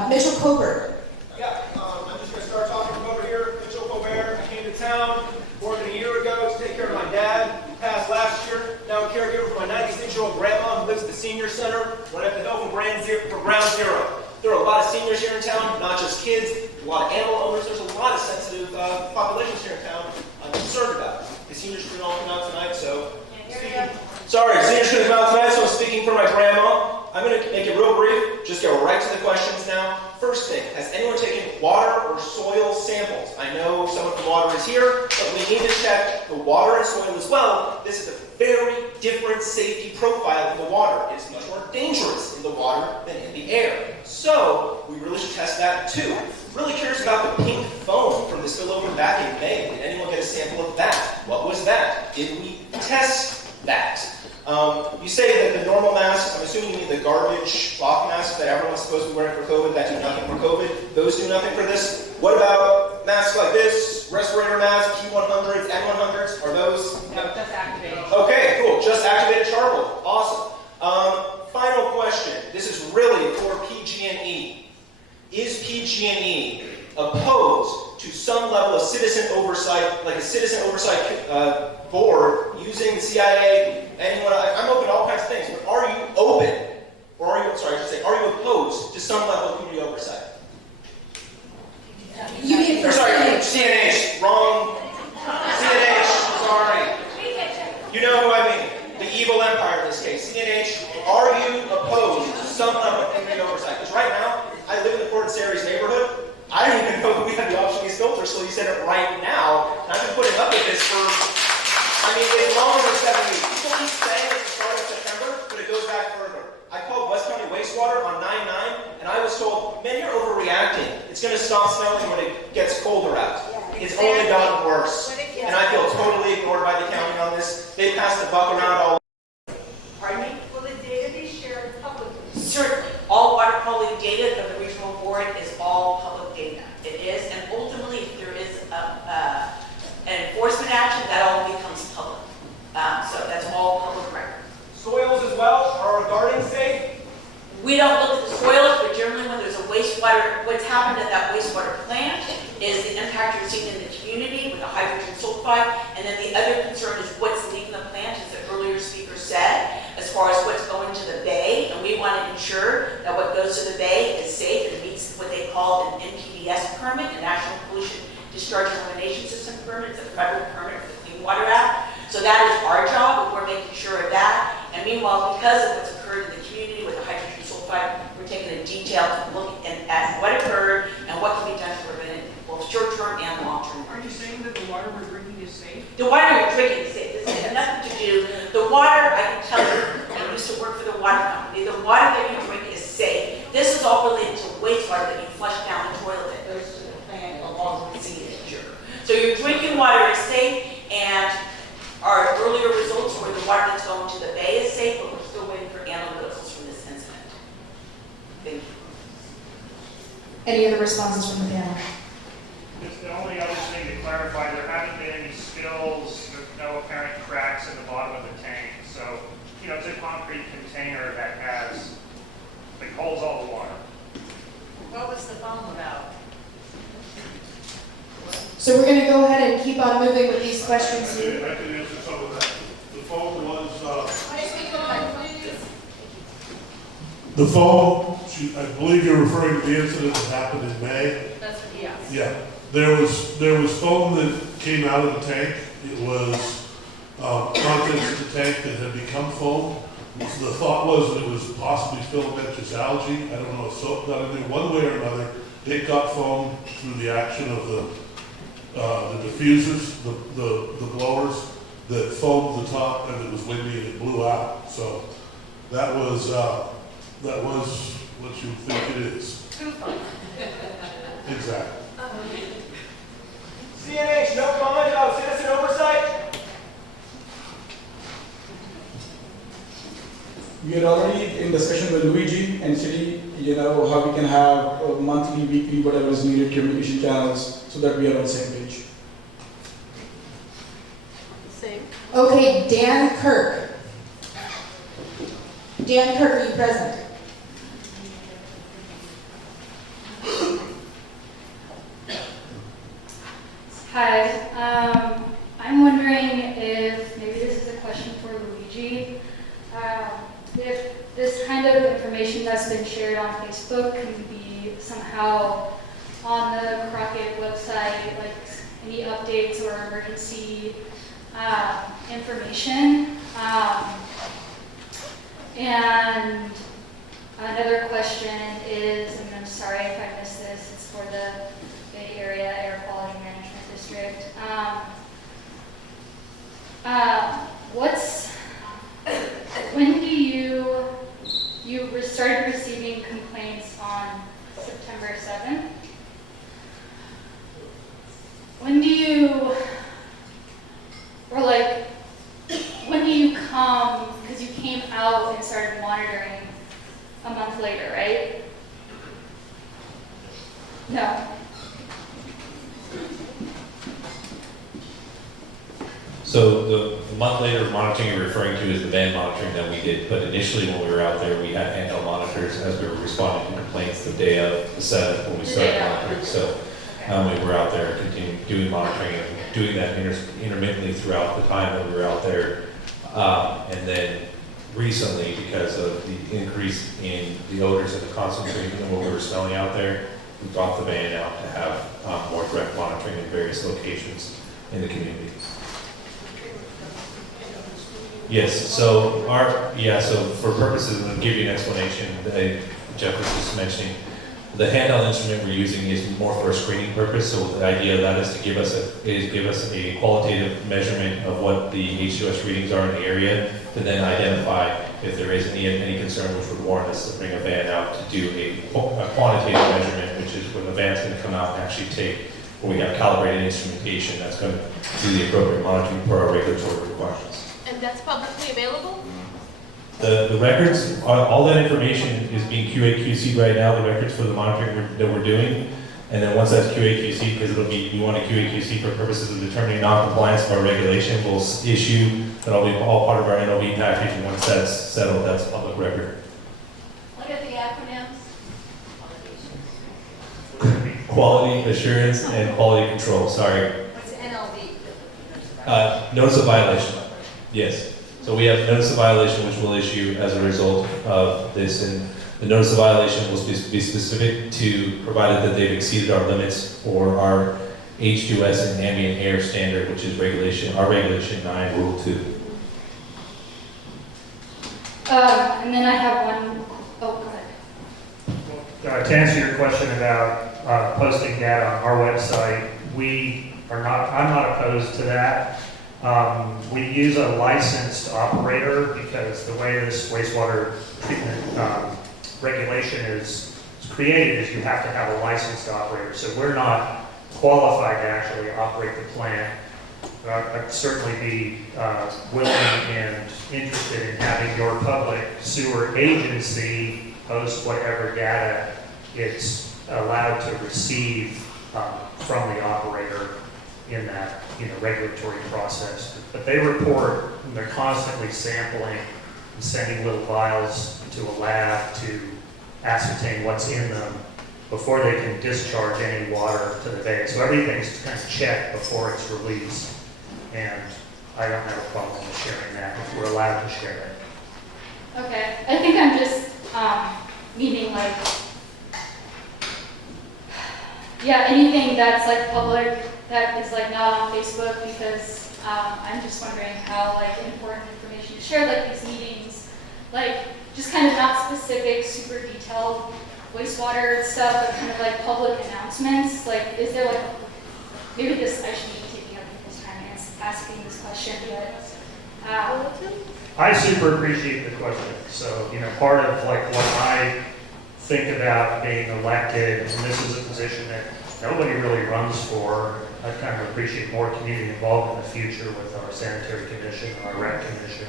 Mitchell Colbert. Yeah, I'm just gonna start talking from over here. Mitchell Colbert. I came to town more than a year ago to take care of my dad, who passed last year. Now I'm a caregiver for my 96-year-old grandma who lives at the senior center when I have to help from Ground Zero. There are a lot of seniors here in town, not just kids, a lot of animal owners. There's a lot of sensitive populations here in town I'm concerned about. The seniors couldn't all come out tonight, so... Sorry, seniors couldn't come out tonight, so I'm speaking for my grandma. I'm going to make it real brief, just go right to the questions now. First thing, has anyone taken water or soil samples? I know someone from water is here, but we need to check the water and soil as well. This is a very different safety profile in the water. It's much more dangerous in the water than in the air. So, we really should test that too. Really curious about the pink foam from the spillover back in May. Did anyone get a sample of that? What was that? Did we test that? You say that the normal masks, I'm assuming you mean the garbage cloth masks that everyone's supposed to be wearing for COVID, that do nothing for COVID. Those do nothing for this. What about masks like this, respirator masks, P100s, N100s? Are those? No, just activated. Okay, cool. Just activated charcoal. Awesome. Final question. This is really for PG&E. Is PG&E opposed to some level of citizen oversight, like a citizen oversight board using the CIA? Anyone? I'm open to all kinds of things. But are you open, or are you? Sorry, I should say, are you opposed to some level of community oversight? You mean for Sorry, CNH? Wrong. CNH. Sorry. You know who I mean. The evil empire in this case. CNH. Are you opposed to some level of community oversight? Because right now, I live in the Port Ceres neighborhood. I don't even know if we have the option to use filters, so you said it right now. And I've been putting up with this for, it's longer than 7 weeks. People keep saying it's the start of September, but it goes back further. I called West County Wastewater on 9/9, and I was told, man, you're overreacting. It's going to stop snowing when it gets colder out. It's only gotten worse. And I feel totally ignored by the county on this. They passed the buck around all. Pardon me? Will the data be shared publicly? Certainly. All water quality data from the regional board is all public data. It is, and ultimately, if there is an enforcement action, that all becomes public. So that's all public record. Soils as well? Are our gardens safe? We don't look at the soils, but generally when there's a wastewater, what's happened at that wastewater plant is the impact you're seeing in the community with the hydrogen sulfide, and then the other concern is what's leaving the plant, as the earlier speaker said, as far as what's going to the bay, and we want to ensure that what goes to the bay is safe and meets what they call an NPDES permit, a National Pollution Discharge Elimination System permit. It's a federal permit for the Clean Water Act. So that is our job, and we're making sure of that. And meanwhile, because of what's occurred in the community with the hydrogen sulfide, we're taking a detailed look at what occurred and what can be done to prevent it, both short-term and long-term. Are you saying that the water we're drinking is safe? The water you're drinking is safe. This has nothing to do. The water, I can tell you, I used to work for the water company. The water that you drink is safe. This is all related to wastewater that you flush down the toilet that goes to the plant along with sewage. So your drinking water is safe, and our earlier results were the water that's going to the bay is safe, but we're still waiting for analyticals from this incident. Thank you. Any other responses from the panel? Just the only other thing to clarify, there haven't been any spills, there's no apparent cracks in the bottom of the tank. So, it's a concrete container that holds all the water. What was the foam about? So we're going to go ahead and keep on moving with these questions here. I can answer some of that. The foam was, the foam, I believe you're referring to the incident that happened in May. That's what he asked. Yeah, there was foam that came out of the tank. It was contents of the tank that had become foam. The thought was that it was possibly filamentous algae. I don't know if soap got in there. One way or another, it got foam through the action of the diffusers, the blowers that foamed the top, and it was windy and it blew out. So that was what you think it is. Exactly. CNH, no comment about citizen oversight? We are already in discussion with Luigi and City, how we can have monthly, weekly, whatever is needed communication channels so that we are on the same page. Okay, Dan Kirk. Dan Kirk, are you present? if this kind of information that's been shared on Facebook can be somehow on the Crockett website, like any updates or emergency information. And another question is, and I'm sorry if I missed this, it's for the Bay Area Air Quality Management District. When do you started receiving complaints on September 7th? When do you come, because you came out and started monitoring a month later, right? No. So the month later monitoring you're referring to is the van monitoring that we did, but initially when we were out there, we had handheld monitors as we were responding to complaints the day of the 7th when we started monitoring. So we were out there and continued doing monitoring and doing that intermittently throughout the time that we were out there. And then recently, because of the increase in the odors and the concentration of what we were smelling out there, we brought the van out to have more direct monitoring in various locations in the community. Yes, so so for purposes, I'll give you an explanation. Jeff was just mentioning, the handheld instrument we're using is more for a screening purpose. So the idea of that is to give us a qualitative measurement of what the H2S readings are in the area, to then identify if there is any concern which would warrant us to bring a van out to do a quantitative measurement, which is when the van's going to come out and actually take, where we have calibrated instrumentation that's going to do the appropriate monitoring per our regulatory requirements. And that's publicly available? The records, all that information is being QA/QC'd right now, the records for the monitoring that we're doing. And then once that's QA/QC, because we want to QA/QC for purposes of determining non-compliance of our regulation, we'll issue, that'll be all part of our NOV package, and once that's settled, that's public record. What are the acronyms? Quality assurance and quality control, sorry. What's NLV? Notice of violation, yes. So we have notice of violation which we'll issue as a result of this, and the notice of violation will be specific to, provided that they've exceeded our limits for our H2S and ambient air standard, which is our regulation 9, rule 2. And then I have one, go ahead. To answer your question about posting data on our website, I'm not opposed to that. We use a licensed operator because the way this wastewater treatment regulation is created is you have to have a licensed operator. So we're not qualified to actually operate the plant. I'd certainly be willing and interested in having your public sewer agency post whatever data it's allowed to receive from the operator in that regulatory process. But they report, and they're constantly sampling and sending little vials to a lab to ascertain what's in them before they can discharge any water to the bay. So everything's kind of checked before it's released. And I don't have a problem with sharing that if we're allowed to share it. Okay, I think I'm just meaning like, anything that's like public that is like not on Facebook, because I'm just wondering how like important information is shared, like these meetings, like just kind of not specific, super detailed wastewater stuff, but kind of like public announcements. Like, is there like, maybe this, I shouldn't be taking up people's time and asking this question, but I super appreciate the question. So, part of like what I think about being elected, and this is a position that nobody really runs for. I kind of appreciate more community involvement in the future with our sanitary commission, our rec commission,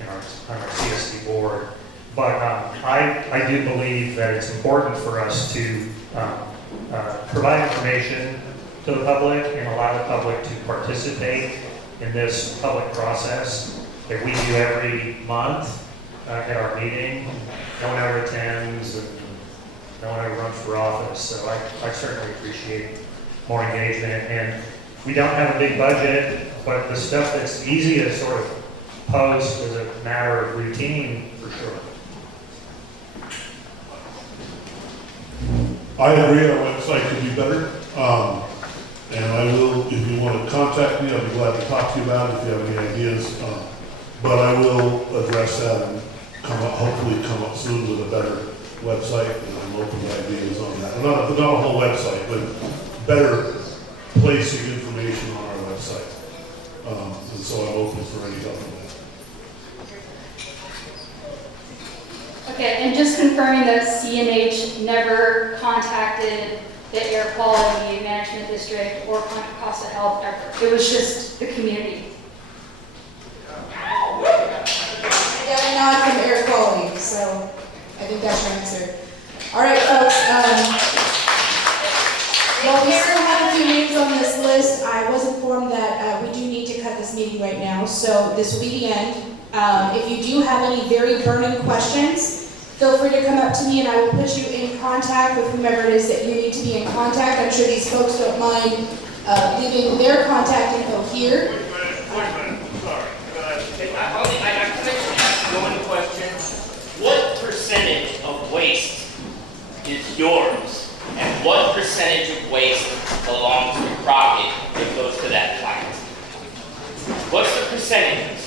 and our CSD board. But I do believe that it's important for us to provide information to the public and allow the public to participate in this public process that we do every month at our meeting. No one ever attends, and no one ever runs for office, so I certainly appreciate more engagement. And we don't have a big budget, but the stuff that's easy to sort of post as a matter of routine, for sure. I agree, our website could be better. And I will, if you want to contact me, I'll be glad to talk to you about it if you have any ideas. But I will address that and hopefully come up soon with a better website, and I'm open to ideas on that. Not a whole website, but better placing information on our website. And so I'm open for any help on that. Okay, and just confirming that CNH never contacted the air quality management district or Contra Costa Health ever. It was just the community. I got a nod from air quality, so I think that's your answer. All right, folks. Well, we still have a few names on this list. I was informed that we do need to cut this meeting right now, so this will be the end. If you do have any very burning questions, feel free to come up to me and I will put you in contact with whomever it is that you need to be in contact. I'm sure these folks don't mind leaving their contact info here. Wait a minute, sorry. I can ask one question. What percentage of waste is yours? And what percentage of waste belongs to Crockett that goes to that plant? What's the percentage?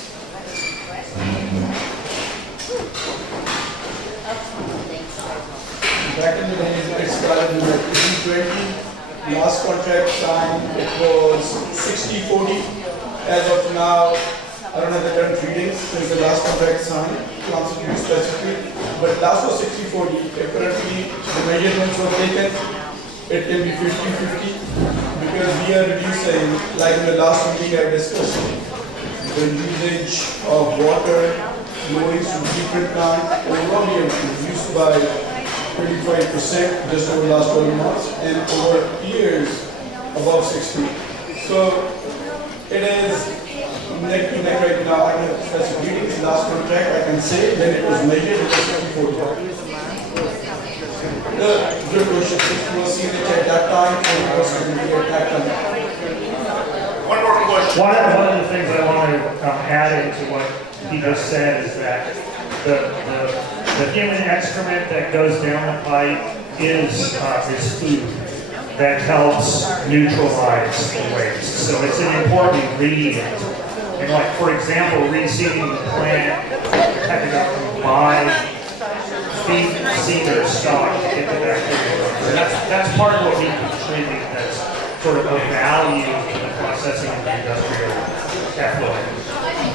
Back in the days, it started with 80-20. Last contract signed, it was 60-40. As of now, I don't have the current readings since the last contract signed, to answer you specifically. But last was 60-40. If currently the measurements were taken, it can be 50-50. Because we are reducing, like in the last meeting I discussed, the usage of water, flowing through treatment plant, overall we have reduced by 25% just over the last 12 months, and over years above 60. So it is neck to neck right now. I have specific readings. Last contract I can say when it was measured, it was 60-40. The good question, 60 was seen at that time, and it was 70 at that time. One more question. One of the things I want to add into what he just said is that the human excrement that goes down the pipe is food that helps neutralize the waste. So it's an important ingredient. And like, for example, reseeding the plant, had to go buy feed their stock to get the bacteria. And that's part of what we contribute that's sort of a value to the processing of the industrial effluent.